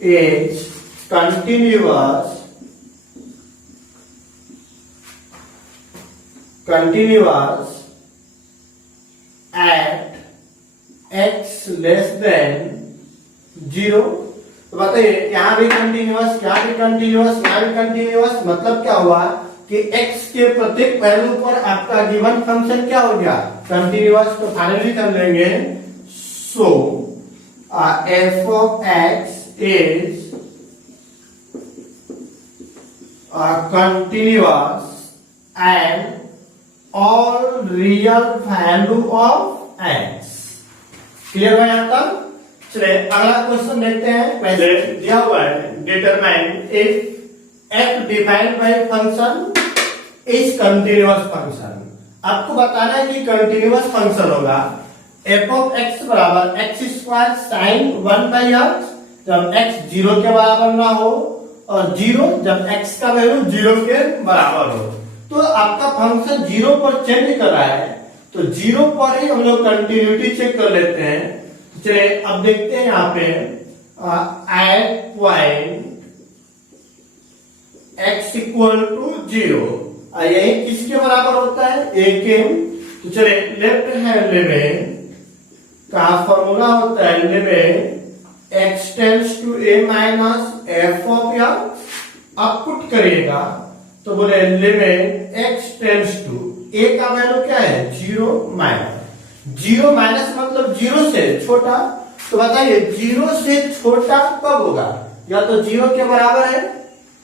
is continuous at x less than zero. तो बताइए यहां भी कंटिन्यूअस, यहां भी कंटिन्यूअस, यहां भी कंटिन्यूअस, मतलब क्या हुआ कि x के प्रत्येक वैल्यू पर आपका गिवन फंक्शन क्या हो गया, कंटिन्यूअस। तो फाइनली कर लेंगे, so f of x is continuous and all real value of x. Clear है यहां तक? चलिए अगला क्वेश्चन देखते हैं। पहले दिया हुआ है determine if f defined by function is continuous function. आपको बताना है कि कंटिन्यूअस फंक्शन होगा f ऑफ x बराबर x square sine one by x, जब x जीरो के बराबर ना हो, और जीरो जब x का वैल्यू जीरो के बराबर हो। तो आपका फंक्शन जीरो पर चेंज कर रहा है, तो जीरो पर ही हम लोग कंटिन्यूटी चेक कर लेते हैं। चलिए अब देखते हैं यहाँ पे at point x equal to zero, यही किसके बराबर होता है, a के। तो चलिए लेफ्ट हैंड लिमिट का फॉर्मूला होता है limit x tends to a minus f of x. अब पुट करिएगा तो बोले limit x tends to a का वैल्यू क्या है, जीरो माइनस, जीरो माइनस मतलब जीरो से छोटा। तो बताइए जीरो से छोटा कब होगा, या तो जीरो के बराबर है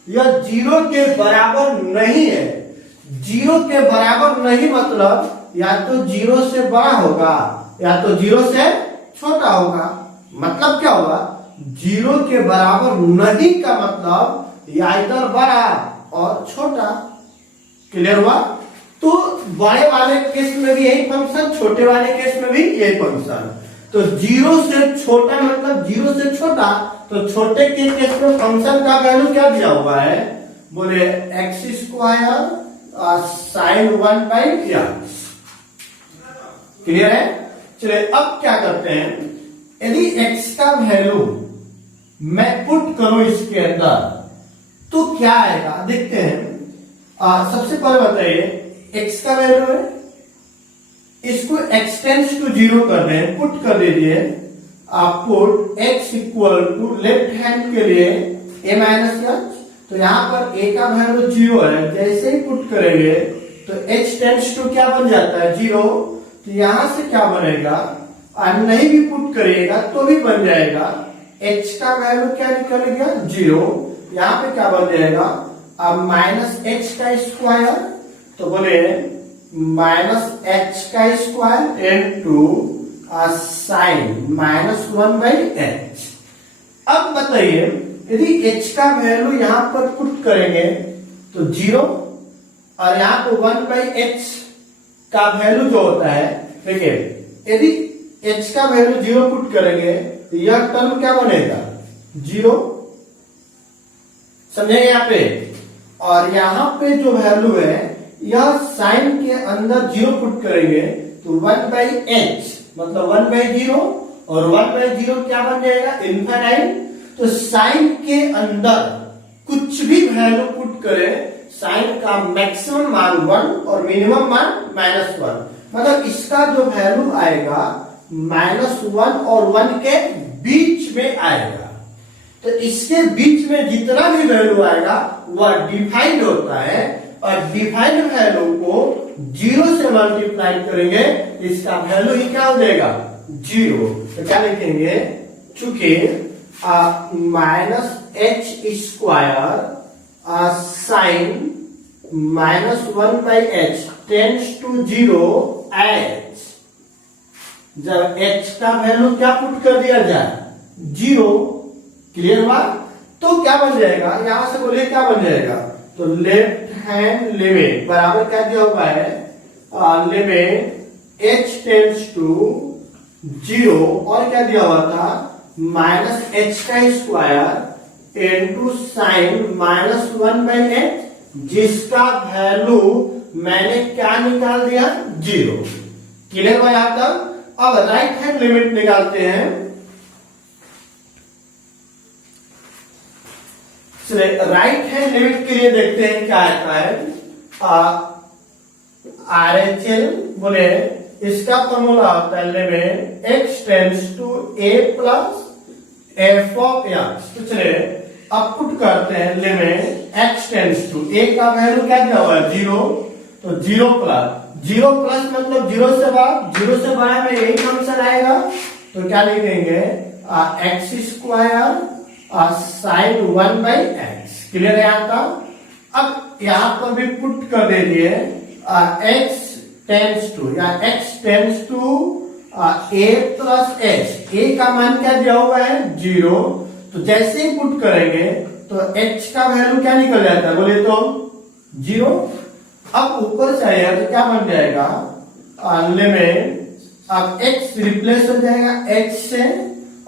या जीरो के बराबर नहीं है। जीरो के बराबर नहीं मतलब या तो जीरो से बड़ा होगा या तो जीरो से छोटा होगा। मतलब क्या होगा, जीरो के बराबर नहीं का मतलब या इधर बड़ा और छोटा। क्लियर हुआ? तो बड़े वाले केस में भी यही फंक्शन, छोटे वाले केस में भी यही फंक्शन। तो जीरो से छोटा मतलब जीरो से छोटा, तो छोटे के केस में फंक्शन का वैल्यू क्या दिया हुआ है, बोले x square sine one by x. Clear है? चलिए अब क्या करते हैं, यदि x का वैल्यू मैं पुट करूं इसके अंदर तो क्या आएगा, देखते हैं। सबसे पहले बताइए x का वैल्यू है, इसको x टेंड्स टू जीरो कर दें, पुट कर दीजिए। आप put x equal to left hand के लिए a माइनस एच, तो यहां पर a का वैल्यू जीरो है, जैसे ही पुट करेंगे तो h टेंड्स टू क्या बन जाता है, जीरो। तो यहां से क्या बनेगा, और नहीं भी पुट करिएगा तो भी बन जाएगा। h का वैल्यू क्या निकल गया 0, यहाँ पे क्या बन जाएगा अब माइनस एच का स्क्वायर, तो बोले माइनस एच का square into sine minus 1/h। अब बताइए यदि h का वैल्यू यहां पर पुट करेंगे तो 0, और यहाँ पे 1/h का वैल्यू जो होता है, देखिए यदि h का वैल्यू 0 पुट करेंगे तो यह टर्म क्या बनेगा 0, समझे यहाँ पे। और यहाँ पे जो वैल्यू है यह साइन के अंदर 0 पुट करेंगे तो 1/h मतलब 1/0, और 1/0 क्या बन जाएगा इनफाइनाइट। तो साइन के अंदर कुछ भी वैल्यू पुट करें, साइन का मैक्सिमम मान 1 और मिनिमम मान -1, मतलब इसका जो वैल्यू आएगा -1 और 1 के बीच में आएगा। तो इसके बीच में जितना भी वैल्यू आएगा वह डिफाइंड होता है, और डिफाइंड वैल्यू को 0 से मल्टीप्लाई करेंगे, इसका वैल्यू ही क्या हो जाएगा 0। तो क्या लिखेंगे, चूंकि -h² sine -1/h tends to 0h, जब h का वैल्यू क्या पुट कर दिया जाए 0, क्लियर हुआ। तो क्या बन जाएगा, यहां से बोलिए क्या बन जाएगा, तो लेफ्ट हैंड लिमिट बराबर क्या दिया हुआ है, लिमिट h टेंड्स टू 0, और क्या दिया हुआ था -h का स्क्वायर इनटू साइन -1/h, जिसका वैल्यू मैंने क्या निकाल दिया 0। क्लियर हुआ यहां तक। अब राइट हैंड लिमिट निकालते हैं। राइट हैंड लिमिट के लिए देखते हैं क्या आता है, RHL बोले इसका फॉर्मूला होता है limit x tends to a plus f of x। तो चलिए अब पुट करते हैं limit x tends to a का वैल्यू क्या दिया हुआ है 0, तो 0 प्लस मतलब 0 से बाहर में यही फंक्शन आएगा, तो क्या लिखेंगे x² साइन 1/x। क्लियर है यहाँ तक। अब यहाँ पर भी पुट कर दीजिए x टेंड्स टू या x tends to a plus h, a का मान क्या दिया हुआ है 0, तो जैसे ही पुट करेंगे तो h का वैल्यू क्या निकल जाता है बोले तो 0। अब ऊपर से आएगा तो क्या बन जाएगा लिमिट, अब x रिप्लेस हो जाएगा h से,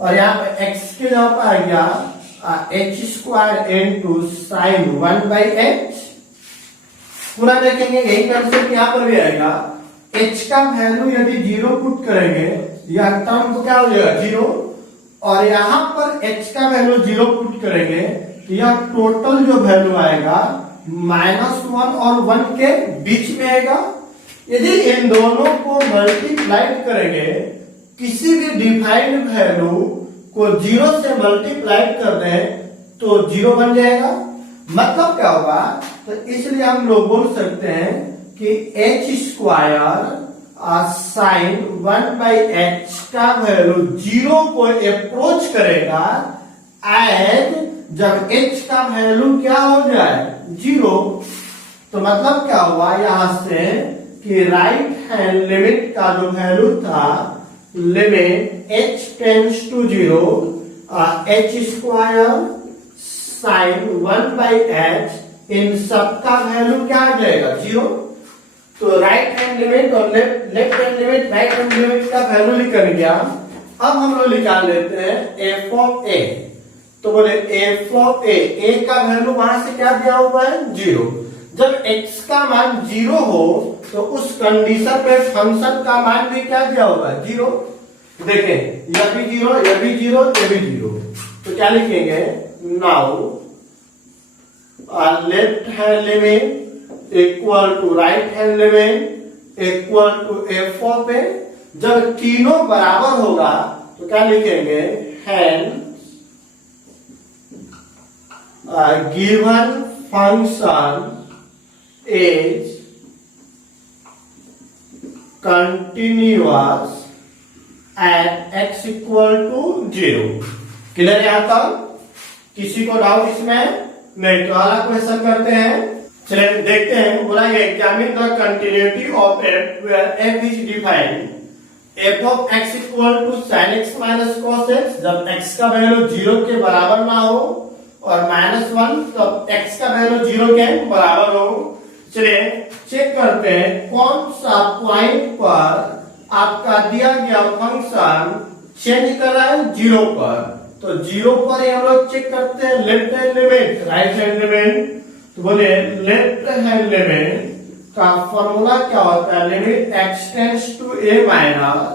और यहाँ पे x के जगह पर आ गया h² इनटू साइन 1/h। पूरा देखेंगे यही कंसेप्ट यहाँ पर भी आएगा। h का वैल्यू यदि 0 पुट करेंगे यह टर्म को क्या हो जाएगा 0, और यहाँ पर h का वैल्यू 0 पुट करेंगे तो यह टोटल जो वैल्यू आएगा -1 और 1 के बीच में आएगा। यदि इन दोनों को मल्टीप्लाई करेंगे, किसी भी डिफाइंड वैल्यू को 0 से मल्टीप्लाई कर दें तो 0 बन जाएगा। मतलब क्या होगा, तो इसलिए हम लोग बोल सकते हैं कि h² साइन 1/h का वैल्यू 0 को अप्रोच करेगा एज जब h का वैल्यू क्या हो जाए 0। तो मतलब क्या हुआ यहां से कि राइट हैंड लिमिट का जो वैल्यू था limit h tends to 0 h² sine 1/h, इन सबका वैल्यू क्या आ जाएगा 0। तो राइट हैंड लिमिट और left hand limit, right hand limit का वैल्यू निकल गया। अब हम लोग निकाल लेते हैं f ऑफ a। तो बोले f ऑफ a का वैल्यू वहां से क्या दिया हुआ है 0। जब x का मान 0 हो तो उस कंडीशन पे फंक्शन का मान भी क्या दिया होगा 0। देखें यह भी 0, यह भी 0, यह भी 0, तो क्या लिखेंगे now left hand limit equal to right hand limit equal to f of a। जब तीनों बराबर होगा तो क्या लिखेंगे hand given function is continuous at x equal to 0। Clear यहां तक? किसी को डाउट इसमें? नहीं तो अगला क्वेश्चन करते हैं। चलिए देखते हैं। बोला ये examine the continuity of f where f is defined f of x equal to sin x minus cos x, जब x का वैल्यू 0 के बराबर ना हो, और -1 तब x का वैल्यू 0 के बराबर हो। चलिए चेक करते हैं कौन सा पॉइंट पर आपका दिया गया फंक्शन चेंज कर रहा है 0 पर। तो 0 पर हम लोग चेक करते हैं left hand limit, right hand limit. तो बोले लेफ्ट हैंड लिमिट का फॉर्मूला क्या होता है? Limit x tends to a minus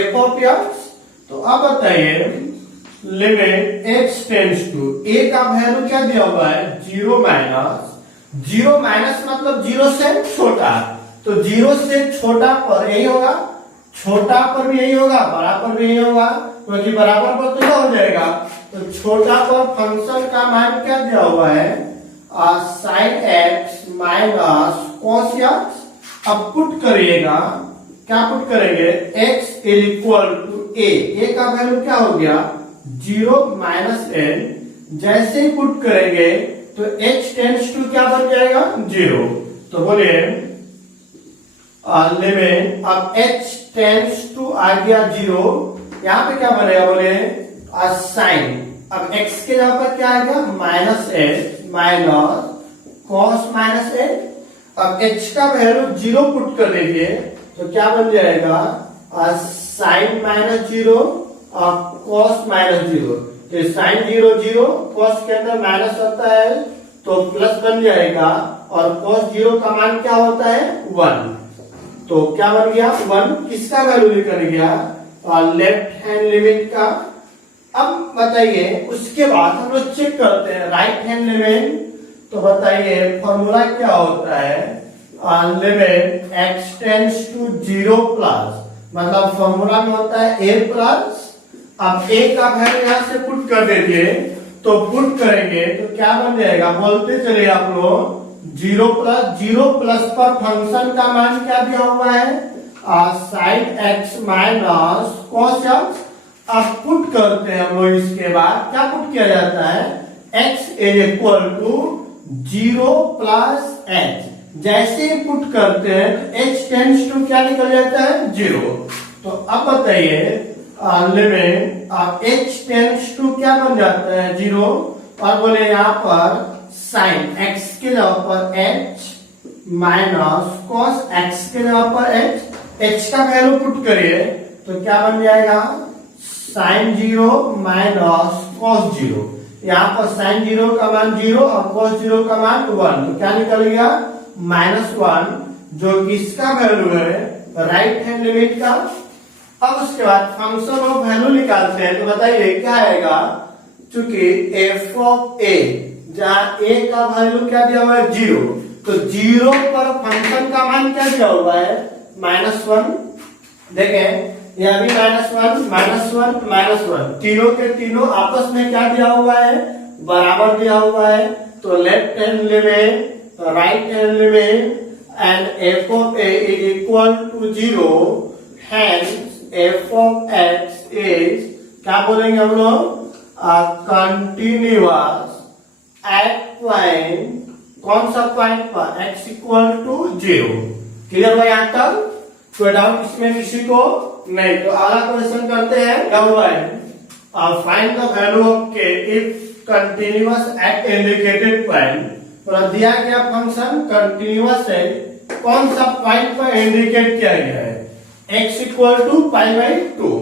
f of x। तो अब बताइए limit x tends to a का वैल्यू क्या दिया हुआ है? 0 माइनस, 0 माइनस मतलब 0 से छोटा। तो 0 से छोटा पर यही होगा, छोटा पर भी यही होगा, बड़ा पर भी यही होगा, क्योंकि बराबर पर तो क्या हो जाएगा। तो छोटा पर फंक्शन का मान क्या दिया हुआ है? sin x minus cos x। अब पुट करिएगा, क्या पुट करेंगे? x is equal to a का वैल्यू क्या हो गया? 0 माइनस n। जैसे ही पुट करेंगे तो h टेंड्स टू क्या बन जाएगा? 0। तो बोलिए लिमिट, अब h टेंड्स टू आ गया 0, यहाँ पे क्या बनेगा? बोले साइन, अब x के जगह पर क्या आएगा? Minus h minus cos minus h। अब h का वैल्यू 0 पुट कर दीजिए तो क्या बन जाएगा? साइन माइनस 0 और cos माइनस 0। तो साइन 0 0, cos के अंदर माइनस होता है तो प्लस बन जाएगा, और cos 0 का मान क्या होता है? 1। तो क्या बन गया? 1 किसका वैल्यू निकल गया? लेफ्ट हैंड लिमिट का। अब बताइए उसके बाद हम लोग चेक करते हैं राइट हैंड लिमिट। तो बताइए फॉर्मूला क्या होता है? Limit x tends to 0 plus, मतलब फॉर्मूला में होता है a प्लस। अब a का वैल्यू यहां से पुट कर दीजिए, तो पुट करेंगे तो क्या बन जाएगा? बोलते चलिए आप लोग 0 प्लस पर फंक्शन का मान क्या दिया हुआ है? sin x minus cos x। अब पुट करते हैं हम लोग, इसके बाद क्या पुट किया जाता है? x is equal to 0 plus h। जैसे ही पुट करते हैं तो h टेंड्स टू क्या निकल जाता है? 0। तो अब बताइए लिमिट, अब h टेंड्स टू क्या बन जाता है? 0। और बोले यहाँ पर साइन x के जगह पर h माइनस cos x के जगह पर h का वैल्यू पुट करिए तो क्या बन जाएगा? Sine 0 minus cos 0। यहाँ पर साइन 0 का मान 0 और cos 0 का मान 1। तो क्या निकल गया? -1, जो किसका वैल्यू है? राइट हैंड लिमिट का। अब उसके बाद फंक्शन ऑफ वैल्यू निकालते हैं। तो बताइए क्या आएगा? चूंकि f ऑफ a, जहां a का वैल्यू क्या दिया हुआ है? 0। तो 0 पर फंक्शन का मान क्या दिया हुआ है? -1। देखें यह भी -1 -1, तीनों के तीनों आपस में क्या दिया हुआ है? बराबर दिया हुआ है। तो left hand limit, right hand limit and f of a is equal to 0, hence f of x is क्या बोलेंगे हम लोग? कंटिन्यूअस एट पॉइंट, कौन सा पॉइंट पर? x equal to 0। क्लियर भाई यहां तक? कोई डाउट इसमें किसी को? नहीं। तो अगला क्वेश्चन करते हैं। क्या हुआ है? Find the value of k if continuous at indicated point. तो दिया गया फंक्शन कंटिन्यूअस है, कौन सा पॉइंट पर इंडिकेट किया गया है? x equal to π/2।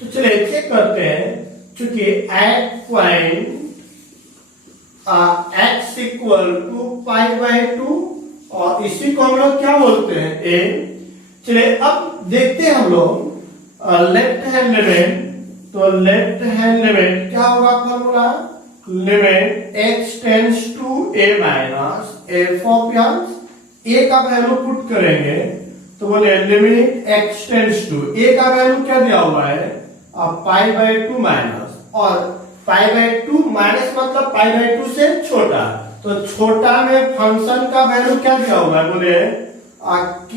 तो चलिए चेक करते हैं। चूंकि at point x equal to π/2, और इसी को हम लोग क्या बोलते हैं? a। चलिए अब देखते हैं हम लोग लेफ्ट हैंड लिमिट। तो लेफ्ट हैंड लिमिट क्या होगा formula? Limit x tends to a minus f of x। a का वैल्यू पुट करेंगे तो बोले limit x tends to, a का वैल्यू क्या दिया हुआ है? π/2 माइनस, और π/2 माइनस मतलब π/2 से छोटा। तो छोटा में फंक्शन का वैल्यू क्या दिया हुआ है? बोले k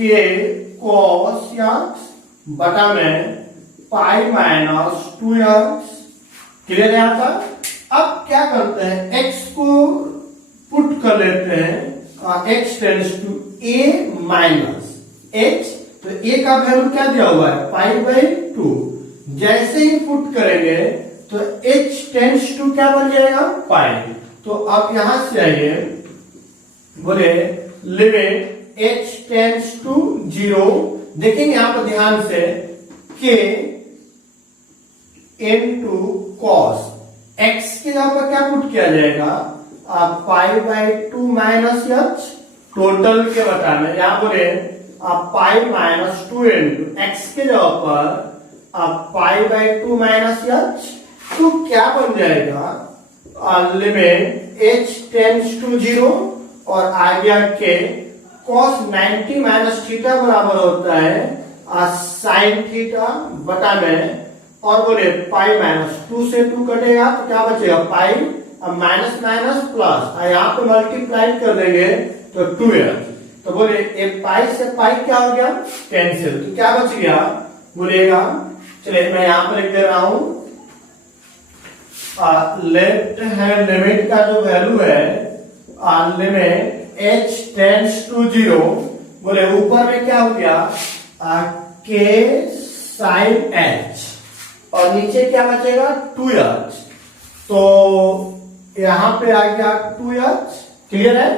cos x बटा में पाई माइनस 2x। क्लियर है यहाँ तक? अब क्या करते हैं, x को पुट कर लेते हैं, x tends to a minus h, तो a का वैल्यू क्या दिया हुआ है, पाई बाई 2। जैसे ही पुट करेंगे तो h टेंड्स टू क्या बन जाएगा, पाई। तो अब यहां से आइए, बोले लिमिट h टेंड्स टू 0। देखेंगे यहां पर ध्यान से, k इनटू कॉस x के यहां पर क्या पुट किया जाएगा, पाई बाई 2 माइनस एच टोटल के बटा में, यहां बोले पाई माइनस 2 इंटू एक्स के जगह पर पाई बाई 2 माइनस एच। तो क्या बन जाएगा, लिमिट h टेंड्स टू 0 और आ गया के cos 90 माइनस थीटा बराबर होता है साइन थीटा बटा में, और बोले पाई माइनस 2 से 2 कटेगा तो क्या बचेगा, पाई, अब माइनस माइनस प्लस, यहाँ पे मल्टीप्लाई कर देंगे तो 2h। तो बोले एक पाई से पाई क्या हो गया, कैंसिल। तो क्या बच गया बोलेगा, चलिए मैं यहां पर लिख दे रहा हूं, लेफ्ट हैंड लिमिट का जो वैल्यू है, लिमिट h टेंड्स टू 0, बोले ऊपर में क्या हो गया, k साइन h, और नीचे क्या बचेगा 2h। तो यहां पे आ गया 2h। क्लियर है?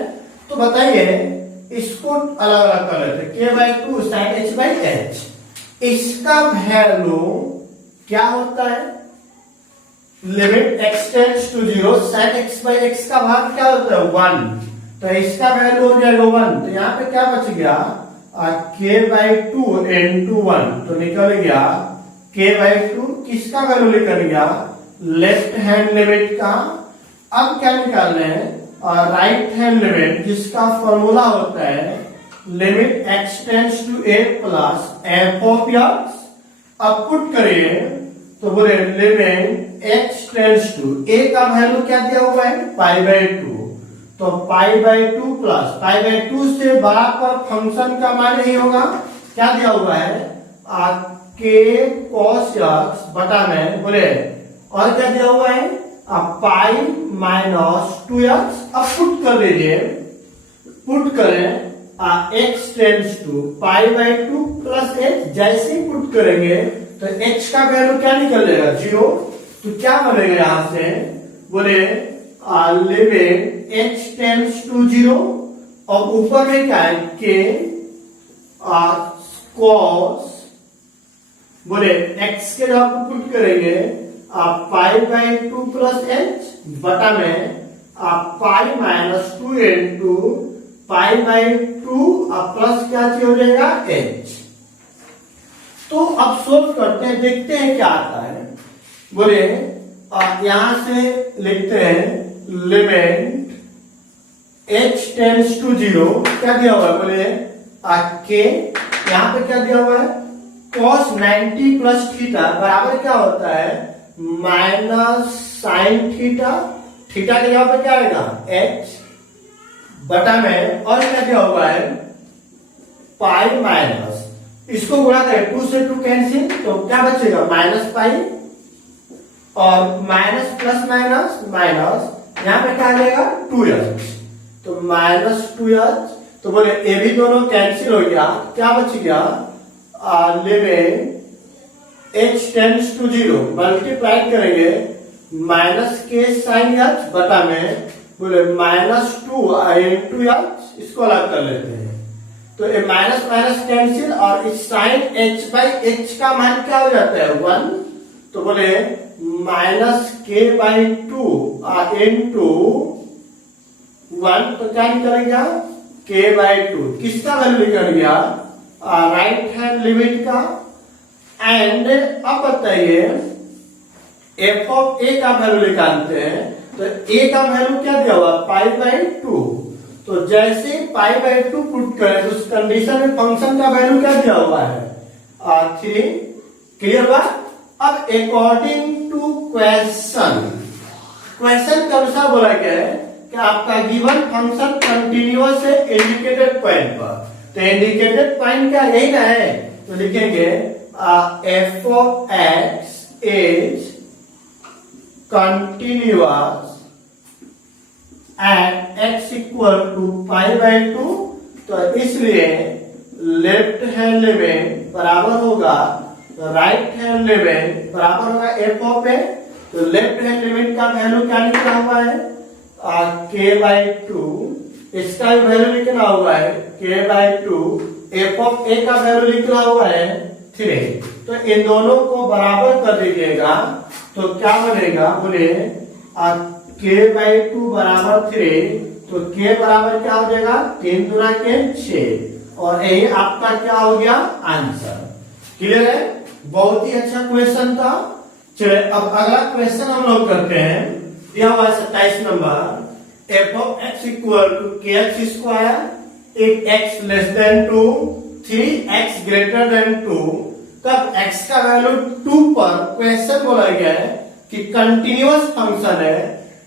तो बताइए इसको अलग अलग कर लेते, k by 2 sine h by h। इसका वैल्यू क्या होता है, limit x tends to 0 sine x by x का भाग क्या होता है 1, तो इसका वैल्यू हो जाएगा 1। तो यहाँ पे क्या बच गया, k बाई 2 इंटू 1, तो निकल गया k बाई 2, किसका वैल्यू निकल गया, लेफ्ट हैंड लिमिट का। अब क्या निकालना है, राइट हैंड लिमिट, जिसका फॉर्मूला होता है limit x tends to a plus f of x। अब पुट करिए तो बोले limit x tends to a का वैल्यू क्या दिया हुआ है, पाई बाई 2, तो pi by 2 plus pi by 2 से बड़ा पर फंक्शन का मान ही होगा, क्या दिया हुआ है, k cos x बटा में, बोले और क्या दिया हुआ है, पाई माइनस 2x। अब पुट कर लीजिए, पुट करें x tends to pi by 2 plus h। जैसे ही पुट करेंगे तो h का वैल्यू क्या निकल जाएगा 0। तो क्या बनेगा यहां से, बोले लिमिट h टेंड्स टू 0, और ऊपर में क्या है k cos, बोले x के जगह पर पुट करेंगे पाई बाई 2 प्लस h बटा में pi minus 2 into pi by 2 plus क्या हो जाएगा h। तो अब सोल्व करते हैं, देखते हैं क्या आता है। बोले यहां से लिखते हैं लिमिट h टेंड्स टू 0, क्या दिया हुआ है, बोले k, यहां पे क्या दिया हुआ है, cos 90 प्लस थीटा बराबर क्या होता है, माइनस साइन थीटा, थीटा के जगह पे क्या आएगा h बटा में, और क्या दिया हुआ है पाई माइनस, इसको गुणा करें 2 से 2 कैंसिल, तो क्या बचेगा माइनस पाई, और माइनस प्लस माइनस माइनस, यहां पे क्या आ जाएगा 2h, तो माइनस 2h। तो बोले ये भी दोनों कैंसिल हो गया, क्या बच गया, limit h tends to 0, multiply करेंगे माइनस के साइन h बटा में, बोले माइनस 2 इंटू h, इसको अलग कर लेते हैं। तो ये माइनस माइनस कैंसिल, और इस साइन h बाई h का मान क्या हो जाता है 1, तो बोले माइनस के बाई 2 इंटू 1, तो क्या निकल गया k बाई 2, किसका वैल्यू निकल गया, राइट हैंड लिमिट का। एंड अब बताइए f ऑफ a का वैल्यू निकालते हैं, तो a का वैल्यू क्या दिया हुआ, पाई बाई 2, तो जैसे पाई बाई 2 पुट करें तो उस कंडीशन में फंक्शन का वैल्यू क्या दिया हुआ है 3। क्लियर बात? अब अकॉर्डिंग टू क्वेश्चन, क्वेश्चन के अनुसार बोला गया है कि आपका गिवन फंक्शन कंटिन्यूअस है इंडिकेटेड पॉइंट पर, तो इंडिकेटेड पॉइंट क्या यही ना है, तो लिखेंगे f of x is continuous at x equal to pi by 2। तो इसलिए लेफ्ट हैंड लिमिट बराबर होगा राइट हैंड लिमिट बराबर होगा एफ ऑफ ए। तो लेफ्ट हैंड लिमिट का वैल्यू क्या लिखा हुआ है के बाई 2, इसका भी वैल्यू लिखना हुआ है के बाई 2, एफ ऑफ ए का वैल्यू लिखना हुआ है 3। तो इन दोनों को बराबर कर दीजिएगा तो क्या बनेगा, बोले के बाई 2 बराबर 3, तो के बराबर क्या हो जाएगा 3 दूना के 6, और यही आपका क्या हो गया आंसर। क्लियर है, बहुत ही अच्छा क्वेश्चन था। चलिए अब अगला क्वेश्चन हम लोग करते हैं। यह हुआ 27 number, f of x equal to k x square if x less than 2, 3x greater than 2। तब x का वैल्यू 2 पर क्वेश्चन बोला गया है कि कंटिन्यूअस फंक्शन है,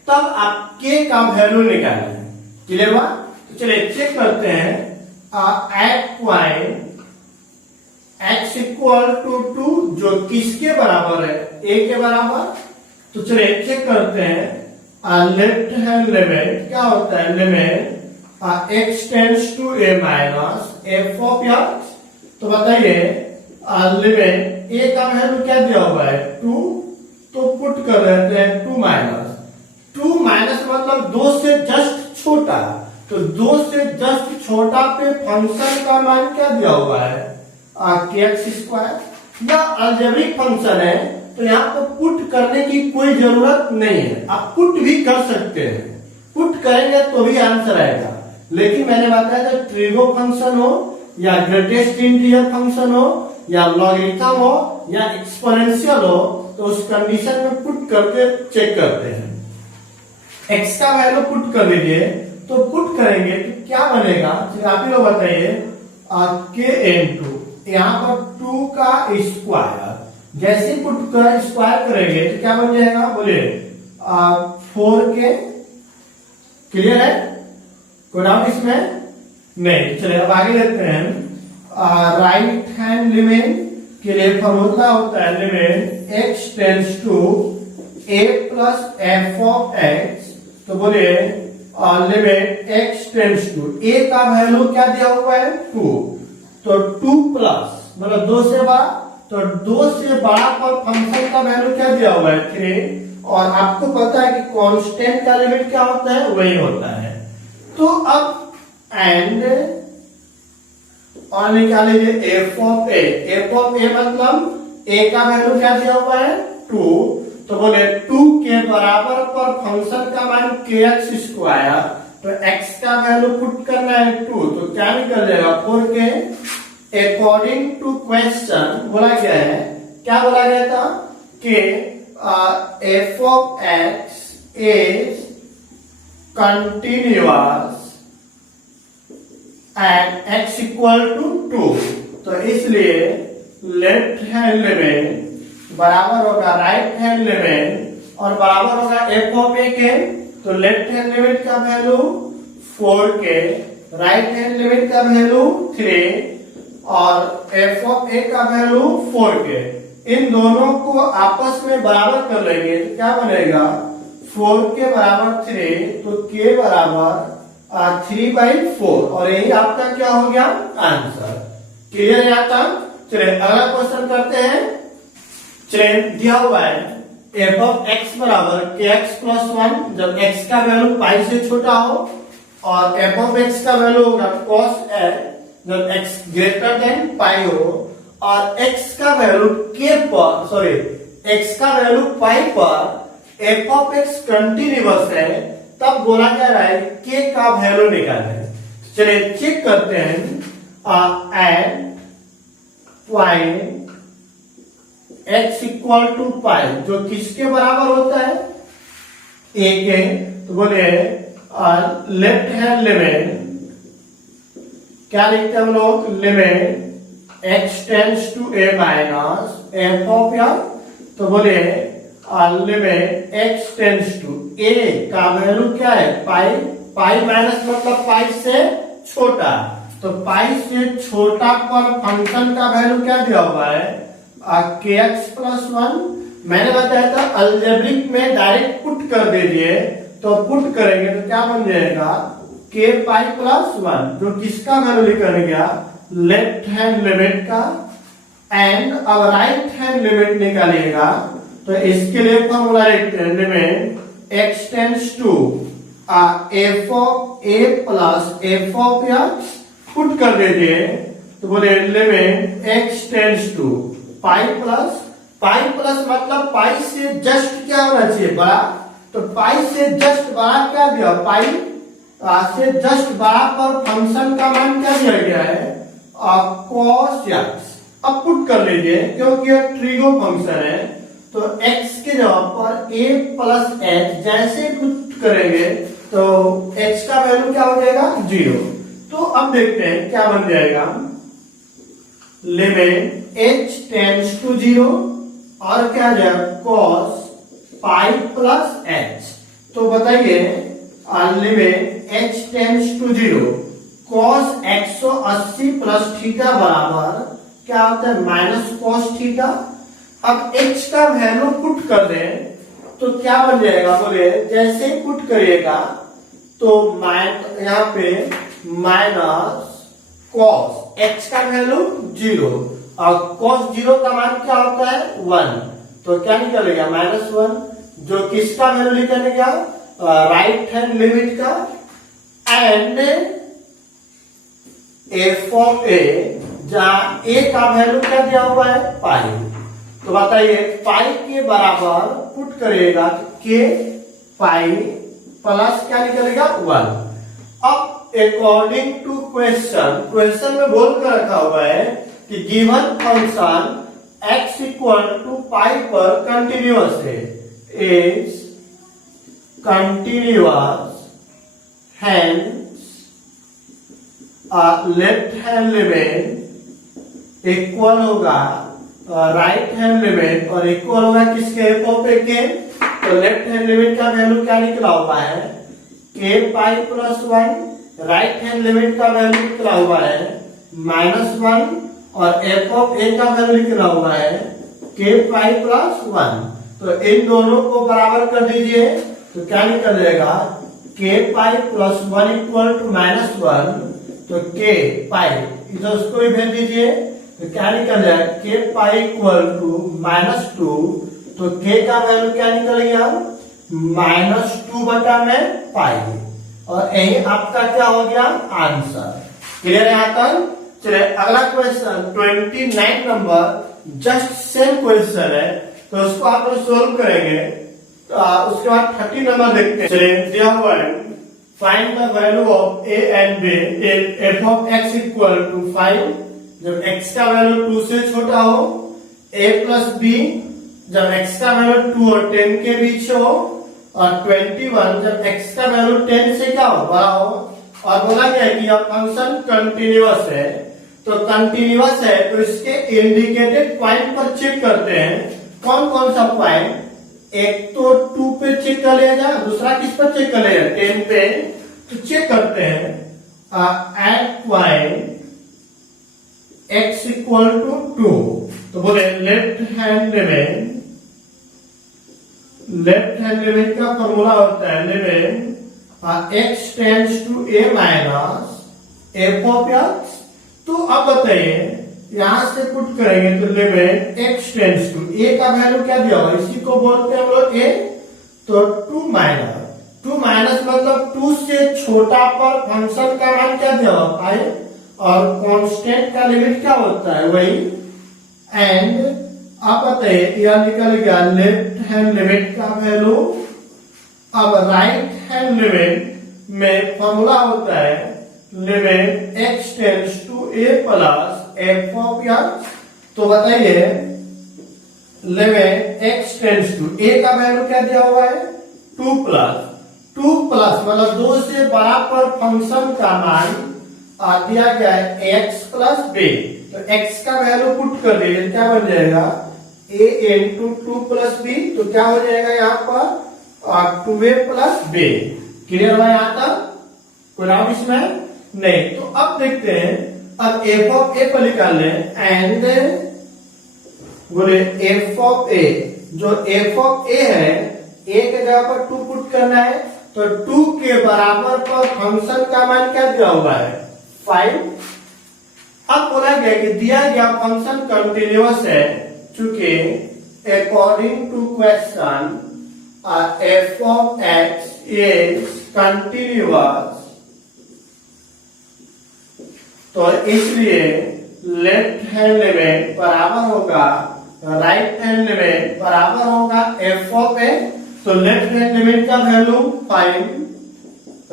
तब आप k का वैल्यू निकालना है। क्लियर हुआ, तो चलिए चेक करते हैं। At point x equal to 2 जो किसके बराबर है, a के बराबर। तो चलिए चेक करते हैं। लेफ्ट हैंड लिमिट क्या होता है, limit x tends to a minus f of x। तो बताइए लिमिट a का वैल्यू क्या दिया हुआ है 2, तो पुट कर देते हैं 2 माइनस मतलब 2 से जस्ट छोटा। तो 2 से जस्ट छोटा पे फंक्शन का मान क्या दिया हुआ है के एक्स स्क्वायर। यह अलजेब्रिक फंक्शन है, तो यहाँ पर पुट करने की कोई जरूरत नहीं है, आप पुट भी कर सकते हैं, पुट करेंगे तो भी आंसर आएगा। लेकिन मैंने बताया था ट्रिगो फंक्शन हो या ग्रेटेस्ट इंटीजर फंक्शन हो या लॉगरिथम हो या एक्सपोनेंशियल हो, तो उस कंडीशन में पुट करके चेक करते हैं। एक्स का वैल्यू पुट कर दीजिए, तो पुट करेंगे तो क्या बनेगा, आप ही लोग बताइए। के इनटू यहाँ पर 2 का स्क्वायर, जैसे पुट कर स्क्वायर करेंगे तो क्या बन जाएगा, बोलिए 4k। क्लियर है, कोई डाउट इसमें नहीं। चलिए अब आगे लेते हैं। राइट हैंड लिमिट के लिए फॉर्मूला होता है limit x tends to a plus f of x। तो बोलिए limit x tends to a का वैल्यू क्या दिया हुआ है 2, तो 2 प्लस मतलब 2 से बड़ा, तो 2 से बड़ा पर फंक्शन का वैल्यू क्या दिया हुआ है 3। और आपको पता है कि कांस्टेंट का लिमिट क्या होता है, वही होता है। तो अब एंड और निकाल लीजिए f of a. F of a मतलब ए का वैल्यू क्या दिया हुआ है 2, तो बोले 2 के बराबर पर फंक्शन का मान के एक्स स्क्वायर। तो x का वैल्यू पुट करना है 2, तो क्या निकल जाएगा 4k। अकॉर्डिंग टू क्वेश्चन बोला गया है, क्या बोला गया था कि f of x is continuous at x equal to 2। तो इसलिए लेफ्ट हैंड लिमिट बराबर होगा राइट हैंड लिमिट और बराबर होगा एफ ऑफ ए के। तो लेफ्ट हैंड लिमिट का value 4k, right hand limit का वैल्यू 3 और एफ ऑफ ए का वैल्यू 4k। इन दोनों को आपस में बराबर कर लेंगे तो क्या बनेगा 4k बराबर 3, तो k बराबर 3/4, और यही आपका क्या हो गया आंसर। क्लियर है आता। चलिए अगला क्वेश्चन करते हैं। चलिए दिया हुआ है एफ ऑफ एक्स बराबर के एक्स प्लस 1 जब x का वैल्यू पाई से छोटा हो, और एफ ऑफ एक्स का वैल्यू होगा cos x जब x ग्रेटर देन पाई हो, और x का वैल्यू x का वैल्यू पाई पर एफ ऑफ एक्स कंटिन्यूअस है, तब बोला जा रहा है k का वैल्यू निकालना है। चलिए चेक करते हैं। At point x equal to pi जो किसके बराबर होता है a के, तो बोले लेफ्ट हैंड लिमिट क्या लिखते हैं हम लोग, limit x tends to a minus f of x। तो बोले limit x tends to a का वैल्यू क्या है पाई, पाई माइनस मतलब पाई से छोटा, तो पाई से छोटा पर फंक्शन का वैल्यू क्या दिया हुआ है, kx+1। मैंने बताया था अलजेब्रिक में डायरेक्ट पुट कर दीजिए, तो पुट करेंगे तो क्या बन जाएगा, k+1, जो किसका वैल्यू निकल गया, लेफ्ट हैंड लिमिट का। एंड अब राइट हैंड लिमिट निकालिएगा, तो इसके लिए फॉर्मूला लिखते हैं, limit x tends to f of a plus f of x, put कर दीजिए तो बोले limit x tends to pi plus मतलब पाई से जस्ट क्या होना चाहिए, बड़ा। तो पाई से जस्ट बड़ा क्या दिया, पाई से जस्ट बड़ा पर फंक्शन का मान क्या दिया गया है, cos x। अब पुट कर लीजिए क्योंकि यह ट्रिगो फंक्शन है, तो x के जगह पर a प्लस h जैसे पुट करेंगे तो x का वैल्यू क्या हो जाएगा, 0। तो अब देखते हैं क्या बन जाएगा, लिमिट h टेंड्स टू 0 और क्या जाएगा, cos पाई प्लस h। तो बताइए limit h tends to 0 cos 180 plus theta बराबर क्या होता है, माइनस cos थीटा। अब h का वैल्यू पुट कर दें तो क्या बन जाएगा, बोले जैसे पुट करिएगा तो यहाँ पे माइनस cos x का वैल्यू 0 और cos 0 का मान क्या होता है, 1। तो क्या निकलेगा, -1, जो किसका वैल्यू निकलेगा, राइट हैंड लिमिट का। एंड f ऑफ a, जहां a का वैल्यू क्या दिया हुआ है, पाई। तो बताइए पाई के बराबर पुट करिएगा k पाई प्लस क्या निकलेगा, 1। अब अकॉर्डिंग टू क्वेश्चन में बोल कर रखा हुआ है कि given function x equal to pi पर कंटिन्यूअस है, is continuous, hence left hand limit equal होगा राइट हैंड लिमिट और इक्वल होगा किसके, f ऑफ a के। तो लेफ्ट हैंड लिमिट का वैल्यू क्या निकला हुआ है, k+1, राइट हैंड लिमिट का वैल्यू निकला हुआ है -1 और f ऑफ a का वैल्यू निकला हुआ है k+1। तो इन दोनों को बराबर कर दीजिए तो क्या निकल जाएगा, k+1 इक्वल टू -1, तो k पाई इधर उसको भी भेज दीजिए तो क्या निकल जाएगा, k इक्वल टू -2, तो k का वैल्यू क्या निकल गया, -2/पाई। और यही आपका क्या हो गया, आंसर। क्लियर है यहाँ तक। चलिए अगला question 29 number just same question है, तो उसको आप लोग सोल्व करेंगे। उसके बाद 30 नंबर देखते हैं। चलिए दिया हुआ है, find the value of a and b if f of x equal to 5, जब x का वैल्यू 2 से छोटा हो, a प्लस b जब x का वैल्यू 2 और 10 के बीच हो, और 21 जब x का वैल्यू 10 से क्या हो, बड़ा हो। और बोला गया है कि यह फंक्शन कंटिन्यूअस है, तो कंटिन्यूअस है तो इसके इंडिकेटेड पॉइंट पर चेक करते हैं। कौन कौन सा पॉइंट, एक तो 2 पे चेक कर लिया जाए, दूसरा किस पर चेक कर लिया जाए, 10 पे। तो चेक करते हैं at point x equal to 2, तो बोले लेफ्ट हैंड लिमिट का फॉर्मूला होता है limit x tends to a minus f of x। तो अब बताइए यहां से पुट करेंगे तो limit x tends to a का वैल्यू क्या दिया हुआ, इसी को बोलते हैं हम लोग a, तो 2 माइनस मतलब 2 से छोटा पर फंक्शन का मान क्या दिया हुआ, पाई, और कांस्टेंट का लिमिट क्या होता है, वही। एंड अब बताइए यह निकल गया लेफ्ट हैंड लिमिट का वैल्यू। अब राइट हैंड लिमिट में फॉर्मूला होता है limit x tends to a plus f of x। तो बताइए limit x tends to a का वैल्यू क्या दिया हुआ है, 2 प्लस मतलब 2 से बड़ा पर फंक्शन का मान दिया गया है x प्लस b। तो x का वैल्यू पुट कर दीजिए, क्या बन जाएगा, a इंटू 2 प्लस b। तो क्या हो जाएगा यहाँ पर 2a प्लस b। क्लियर हुआ यहाँ तक, कोई डाउट इसमें। नहीं। तो अब देखते हैं, अब एफ ऑफ ए पर निकालने एंड बोले एफ ऑफ ए, जो एफ ऑफ ए है ए के जगह पर 2 पुट करना है, तो 2 के बराबर पर फंक्शन का मान क्या दिया हुआ है 5। अब बोला गया कि दिया गया फंक्शन कंटिन्यूअस है, चूंकि according to question f of x is continuous, तो इसलिए लेफ्ट हैंड लिमिट बराबर होगा राइट हैंड लिमिट बराबर होगा एफ ऑफ ए। तो लेफ्ट हैंड लिमिट का वैल्यू 5,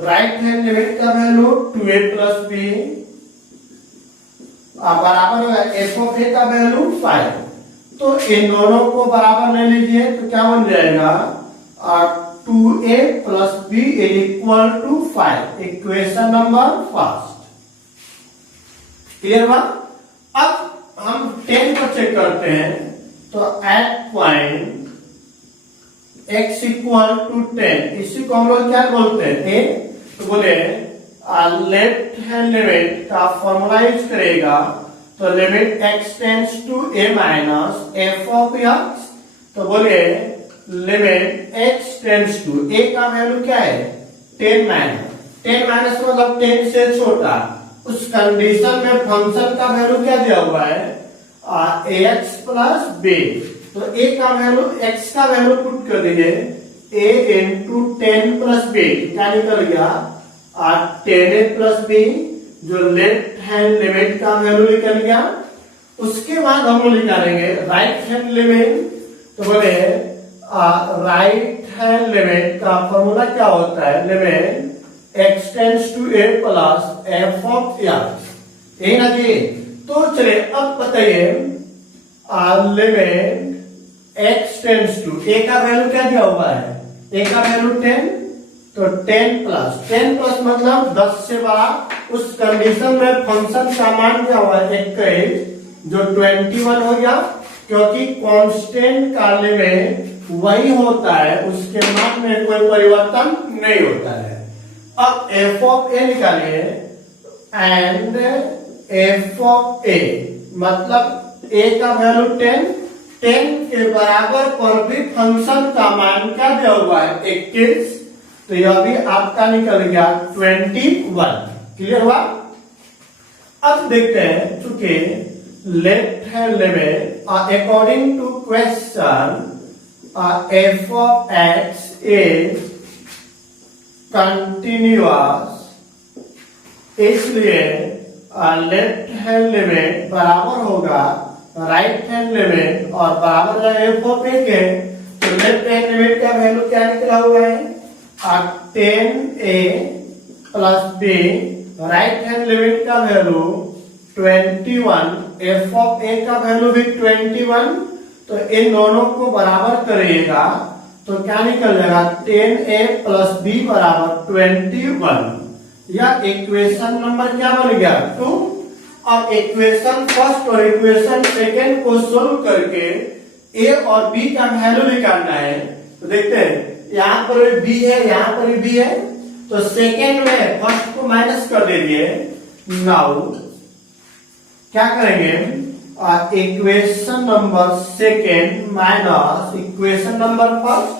राइट हैंड लिमिट का वैल्यू 2a प्लस बी बराबर होगा एफ ऑफ ए का वैल्यू 5। तो इन दोनों को बराबर ले लीजिए, तो क्या बन जाएगा 2a plus b is equal to 5, equation number first. Clear हुआ? अब हम 10 को चेक करते हैं, तो at point x equal to 10, इसी को हम लोग क्या बोलते हैं ए। तो बोले लेफ्ट हैंड लिमिट का फॉर्मूला यूज करेगा, तो limit x tends to a minus f of x। तो बोले limit x tends to a का वैल्यू क्या है 10 माइनस मतलब 10 से छोटा, उस कंडीशन में फंक्शन का वैल्यू क्या दिया हुआ है ax प्लस b। तो a का वैल्यू x का वैल्यू पुट कर दीजिए a इंटू 10 प्लस b, क्या निकल गया 10a प्लस b, जो लेफ्ट हैंड लिमिट का वैल्यू निकल गया। उसके बाद हम लोग निकालेंगे राइट हैंड लिमिट। तो बोले राइट हैंड लिमिट का फॉर्मूला क्या होता है, limit x tends to a plus f of x, यही ना जी। तो चलिए अब बताइए limit x tends to a का वैल्यू क्या दिया हुआ है, a का वैल्यू 10, तो 10 प्लस मतलब 10 से बड़ा, उस कंडीशन में फंक्शन का मान क्या हुआ 21, जो 21 हो गया, क्योंकि कांस्टेंट का लिमिट वही होता है, उसके मान में कोई परिवर्तन नहीं होता है। अब एफ ऑफ ए निकालिए एंड एफ ऑफ ए, मतलब ए का वैल्यू 10 के बराबर पर भी फंक्शन का मान क्या दिया हुआ है 21, तो यह भी आपका निकल गया 21। क्लियर हुआ? अब देखते हैं, चूंकि left hand limit according to question f of x is continuous, इसलिए लेफ्ट हैंड लिमिट बराबर होगा राइट हैंड लिमिट और बराबर है एफ ऑफ ए के। तो लेफ्ट हैंड लिमिट का वैल्यू क्या निकला हुआ है 10a plus b, right hand limit का वैल्यू 21, एफ ऑफ ए का वैल्यू भी 21। तो इन दोनों को बराबर करिएगा तो क्या निकल जाएगा 10a प्लस b बराबर 21। यह इक्वेशन नंबर क्या बन गया 2। अब इक्वेशन फर्स्ट और इक्वेशन सेकेंड को सोल्व करके a और b का वैल्यू निकालना है। तो देखते हैं, यहाँ पर b है, यहाँ पर b है, तो सेकेंड में फर्स्ट को माइनस कर दीजिए। नाउ क्या करेंगे equation number second minus equation number first.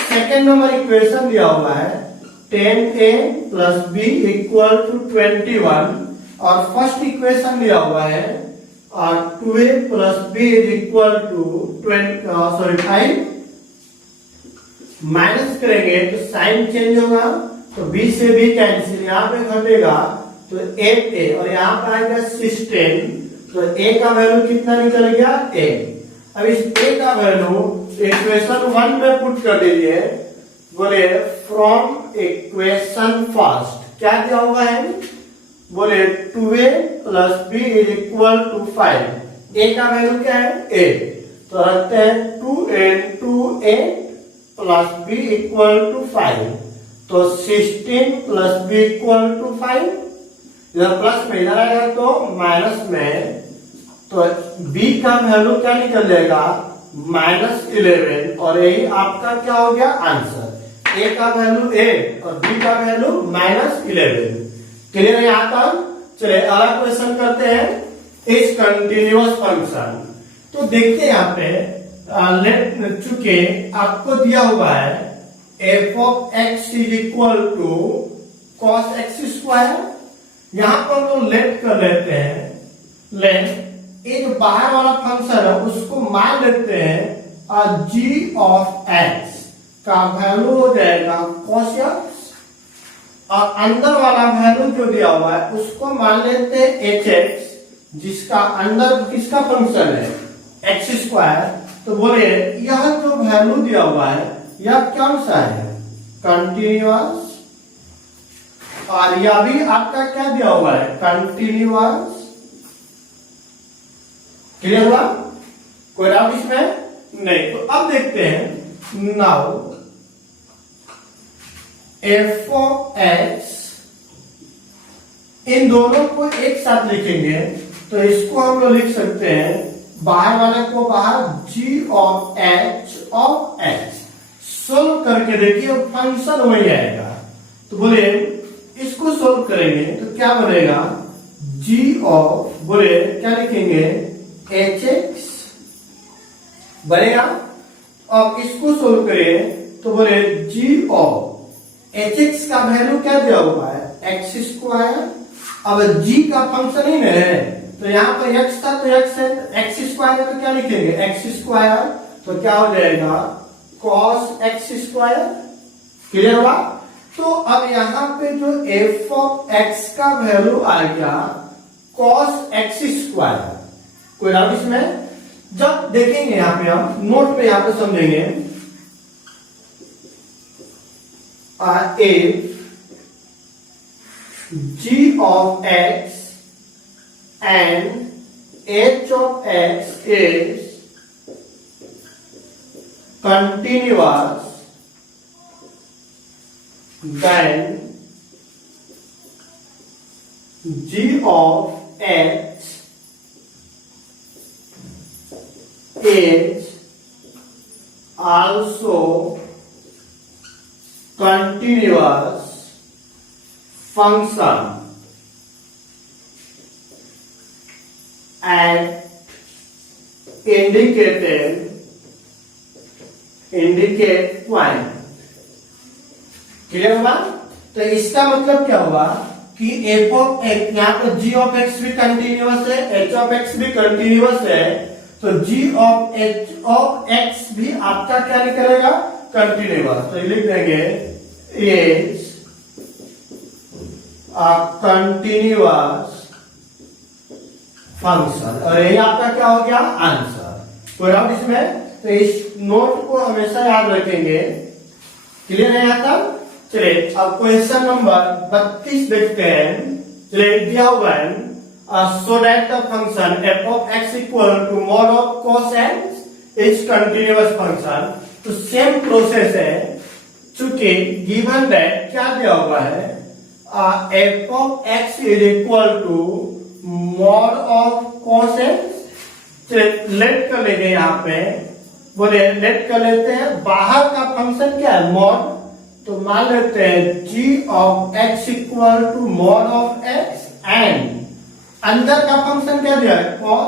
Second number equation दिया हुआ है 10a plus b equal to 21, और फर्स्ट इक्वेशन दिया हुआ है 2a plus b is equal to 5। Minus करेंगे तो साइन चेंज होगा, तो b से b कैंसिल, यहाँ पे घटेगा तो 8a और यहाँ पर आएगा 16, तो a का वैल्यू कितना निकल गया 8। अब इस a का वैल्यू इक्वेशन 1 में पुट कर दीजिए। बोले फ्रॉम इक्वेशन फर्स्ट क्या दिया हुआ है, बोले 2a plus b is equal to 5, a का वैल्यू क्या है 8, तो रखते हैं 2 into 8 plus b equal to 5, तो 16 प्लस b इक्वल टू 5। इधर प्लस में इधर आएगा तो माइनस में, तो b का वैल्यू क्या निकल जाएगा -11, और यही आपका क्या हो गया आंसर। a का वैल्यू 8 और b का वैल्यू -11। क्लियर है यहां तक? चलिए अगला क्वेश्चन करते हैं इस कंटिन्यूअस फंक्शन। तो देखते हैं यहाँ पे लेट चुके आपको दिया हुआ है f of x is equal to cos x square. यहां पर हम लोग लेट कर लेते हैं, लेट ये जो बाहर वाला फंक्शन है उसको मान लेते हैं जी ऑफ एक्स का वैल्यू हो जाएगा कॉस एक्स, और अंदर वाला वैल्यू जो दिया हुआ है उसको मान लेते हैं एच एक्स, जिसका अंदर किसका फंक्शन है एक्स स्क्वायर। तो बोले यह जो वैल्यू दिया हुआ है यह कौन सा है कंटिन्यूअस, और यह भी आपका क्या दिया हुआ है कंटिन्यूअस। क्लियर हुआ? कोई डाउट इसमें नहीं? तो अब देखते हैं नाउ एफ ऑफ एक्स, इन दोनों को एक साथ लिखेंगे तो इसको हम लोग लिख सकते हैं बाहर वाले को बाहर g of h of x. Solve करके देखिए फंक्शन वही आएगा। तो बोले इसको सोल्व करेंगे तो क्या बनेगा जी ऑफ, बोले क्या लिखेंगे एच एक्स बनेगा। अब इसको सोल्व करें तो बोले जी ऑफ एच एक्स का वैल्यू क्या दिया हुआ है एक्स स्क्वायर। अब जी का फंक्शन ही है तो यहाँ पर एक्स था तो एक्स है, एक्स स्क्वायर है तो क्या लिखेंगे एक्स स्क्वायर, तो क्या हो जाएगा कॉस एक्स स्क्वायर। क्लियर हुआ? तो अब यहाँ पे जो एफ ऑफ एक्स का वैल्यू आ गया कॉस एक्स स्क्वायर। कोई डाउट इसमें? जब देखेंगे यहाँ पे हम नोट पे यहाँ पे समझेंगे if g of x and h of x is continuous, then g of h is also continuous function at indicate point। Clear हुआ? तो इसका मतलब क्या हुआ कि एफ ऑफ एक्स, यहाँ पर जी ऑफ एक्स भी कंटिन्यूअस है, एच ऑफ एक्स भी कंटिन्यूअस है, तो जी ऑफ एच ऑफ एक्स भी आपका क्या निकलेगा कंटिन्यूअस। तो लिख देंगे इज अ कंटिन्यूअस फंक्शन, और यही आपका क्या हो गया आंसर। कोई डाउट इसमें? तो इस नोट को हमेशा याद रखेंगे। क्लियर है यहाँ तक? चलिए अब क्वेश्चन नंबर 32 देखते हैं। चलिए दिया हुआ है so that the function f of x equal to mod of cos x is continuous function। तो सेम प्रोसेस है, चूंकि गिवन दैट क्या दिया हुआ है f of x is equal to mod of cos x। चलिए लेट कर लेंगे यहाँ पे, बोले लेट कर लेते हैं बाहर का फंक्शन क्या है mod, तो मान लेते हैं g of x equal to mod of x, and अंदर का फंक्शन क्या दिया है cos,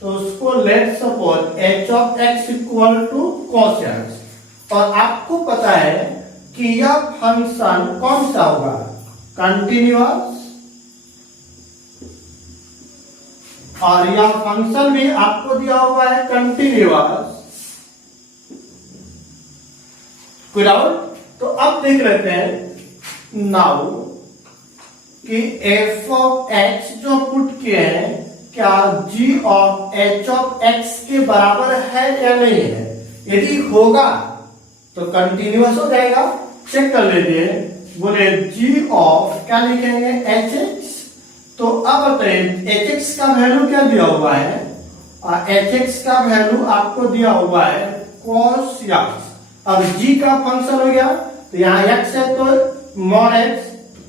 तो उसको let suppose h of x equal to cos x। और आपको पता है कि यह फंक्शन कौन सा होगा कंटिन्यूअस, और यह फंक्शन भी आपको दिया हुआ है कंटिन्यूअस। कोई डाउट? तो अब देख लेते हैं नाउ कि f ऑफ x जो पुट किए हैं क्या g of h of x के बराबर है या नहीं है। यदि होगा तो कंटिन्यूअस हो जाएगा। चेक कर लीजिए, बोले g ऑफ क्या लिखेंगे hx। तो अब बताइए hx का वैल्यू क्या दिया हुआ है, hx का वैल्यू आपको दिया हुआ है cos x। अब g का फंक्शन हो गया तो यहाँ x है तो mod x,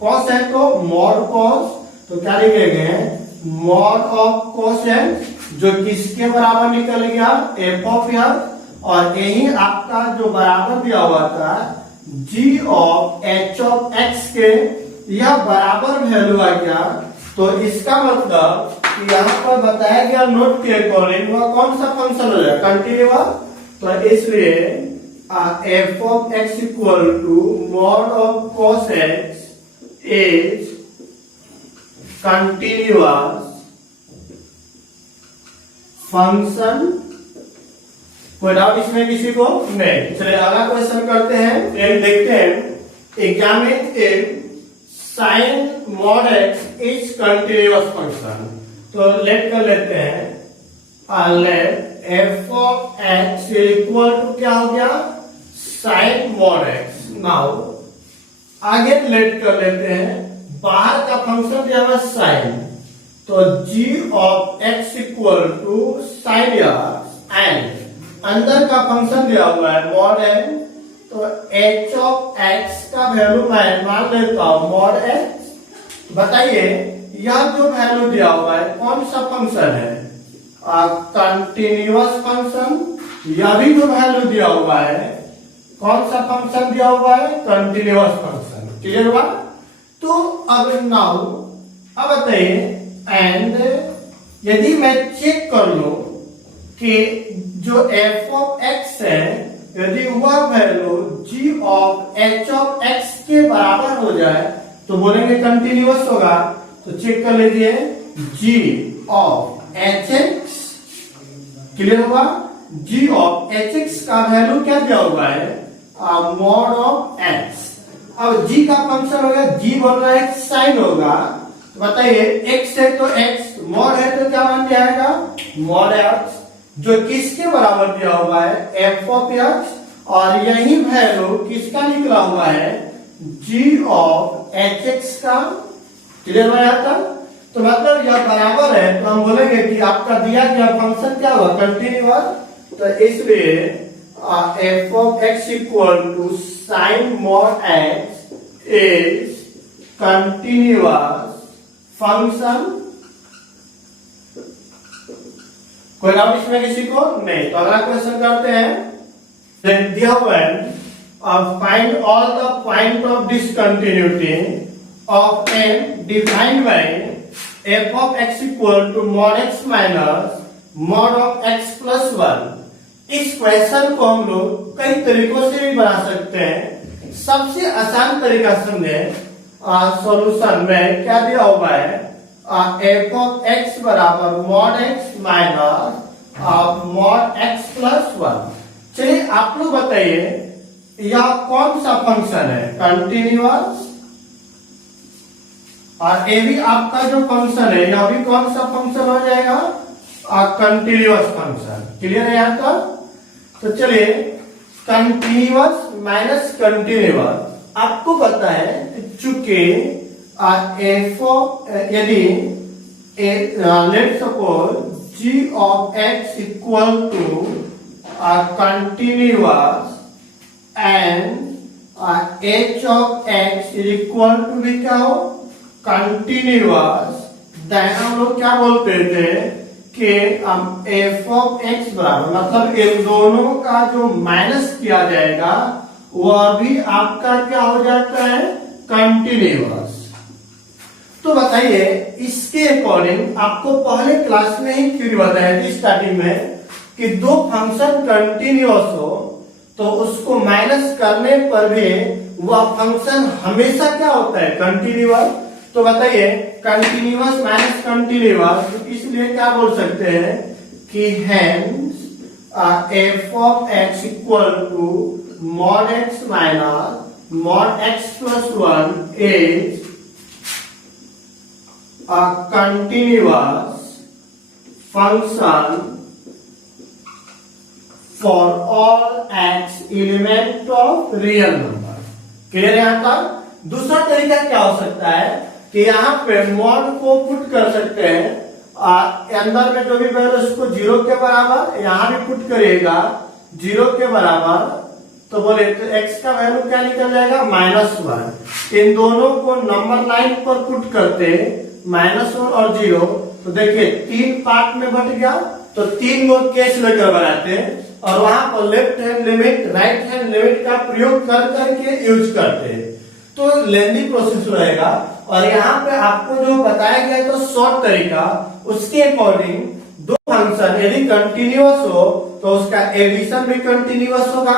cos है तो mod cos, तो क्या लिखेंगे mod ऑफ cos x जो किसके बराबर निकल गया f ऑफ x, और यही आपका जो बराबर दिया हुआ था g of h of x के यह बराबर वैल्यू आ गया, तो इसका मतलब कि यहाँ पर बताया गया नोट के अकॉर्डिंग वह कौन सा फंक्शन हो जाएगा, कंटिन्यूअस। तो इसलिए f of x equal to mod of cos x is continuous function. कोई डाउट इसमें किसी को? नहीं। चलिए अगला क्वेश्चन करते हैं, देखते हैं। Examine if sine mod x is continuous function. तो लेट कर लेते हैं, let f of x equal to क्या हो गया, साइन मॉड एक्स। नाउ आगे लेट कर लेते हैं, बाहर का फंक्शन दिया हुआ साइन, तो g of x equal to sine x, and अंदर का फंक्शन दिया हुआ है मॉड n, तो h ऑफ x का वैल्यू मैं मान लेता हूं मॉड x। बताइए यह जो वैल्यू दिया हुआ है कौन सा फंक्शन है, कंटिन्यूअस फंक्शन। यह भी जो वैल्यू दिया हुआ है कौन सा फंक्शन दिया हुआ है, कंटिन्यूअस फंक्शन। क्लियर हुआ? तो अब नाउ अब बताइए, एंड यदि मैं चेक कर लूं कि जो f ऑफ x है यदि वह value g of h of x के बराबर हो जाए तो बोलेंगे कंटिन्यूअस होगा। तो चेक कर लीजिए, g ऑफ hx, क्लियर हुआ, g ऑफ hx का वैल्यू क्या दिया हुआ है, मॉड ऑफ x। अब g का फंक्शन होगा, g बोल रहा है साइन होगा, तो बताइए x है तो x, मॉड है तो क्या बन जाएगा, मॉड x, जो किसके बराबर दिया हुआ है, f ऑफ x, और यही वैल्यू किसका निकला हुआ है, g ऑफ hx का। क्लियर हो जाता? तो मतलब यह बराबर है, तो हम बोलेंगे कि आपका दिया गया फंक्शन क्या हुआ, कंटिन्यूअस। तो इसलिए f of x equal to sine mod x is continuous function. कोई डाउट इसमें किसी को? नहीं। तो अगला क्वेश्चन करते हैं, दिया हुआ है find all the point of discontinuity of n defined by f of x equal to mod x minus mod of x plus 1। इस क्वेश्चन को हम लोग कई तरीकों से भी बना सकते हैं। सबसे आसान तरीका समझे, सॉल्यूशन में क्या दिया हुआ है, f ऑफ x बराबर mod x minus mod x plus 1। चलिए आप लोग बताइए यह कौन सा फंक्शन है, कंटिन्यूअस, और ये भी आपका जो फंक्शन है यह भी कौन सा फंक्शन हो जाएगा, कंटिन्यूअस फंक्शन। क्लियर है यहाँ तक? तो चलिए कंटिन्यूअस माइनस कंटिन्यूअस आपको पता है, चूंकि एफ ऑफ यदि let suppose g of x equal to continuous and h of x is equal to भी क्या हो, कंटिन्यूअस, देन हम लोग क्या बोलते थे कि f ऑफ x बराबर, मतलब इन दोनों का जो माइनस किया जाएगा वह भी आपका क्या हो जाता है, कंटिन्यूअस। तो बताइए इसके अकॉर्डिंग आपको पहले क्लास में ही क्यों बताया थी स्टार्टिंग में कि दो फंक्शन कंटिन्यूअस हो तो उसको माइनस करने पर भी वह फंक्शन हमेशा क्या होता है, कंटिन्यूअस। तो बताइए कंटिन्यूअस माइनस कंटिन्यूअस, इसलिए क्या बोल सकते हैं कि hence f of x equal to mod x minus mod x plus 1 is a continuous function for all x element of real number। Clear है यहाँ तक? दूसरा तरीका क्या हो सकता है कि यहाँ पे मॉड को पुट कर सकते हैं, अंदर में जो भी वैल्यू उसको 0 के बराबर, यहाँ भी पुट करिएगा 0 के बराबर, तो बोले तो x का वैल्यू क्या निकल जाएगा, -1। इन दोनों को नंबर लाइन पर पुट करते -1 और 0, तो देखिए 3 पार्ट में बट गया, तो 3 को केस लेकर बनाते हैं और वहां पर left hand limit right hand limit का प्रयोग कर करके यूज करते हैं। तो लेंदी प्रोसेस रहेगा। और यहाँ पे आपको जो बताया गया तो शॉर्ट तरीका, उसके अकॉर्डिंग दो फंक्शन यदि कंटिन्यूअस हो तो उसका एडिशन भी कंटिन्यूअस होगा,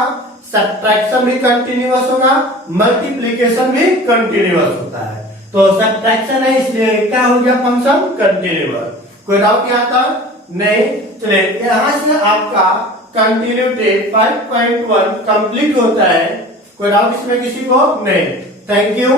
सब्ट्रैक्शन भी कंटिन्यूअस होगा, मल्टीप्लीकेशन भी कंटिन्यूअस होता है। तो सब्ट्रैक्शन है इसलिए क्या हो गया फंक्शन कंटिन्यूअस। कोई डाउट यहाँ तक नहीं? चलिए यहां से आपका कंटिन्यूटी 5.1 कंप्लीट होता है। कोई डाउट इसमें किसी को नहीं? Thank you.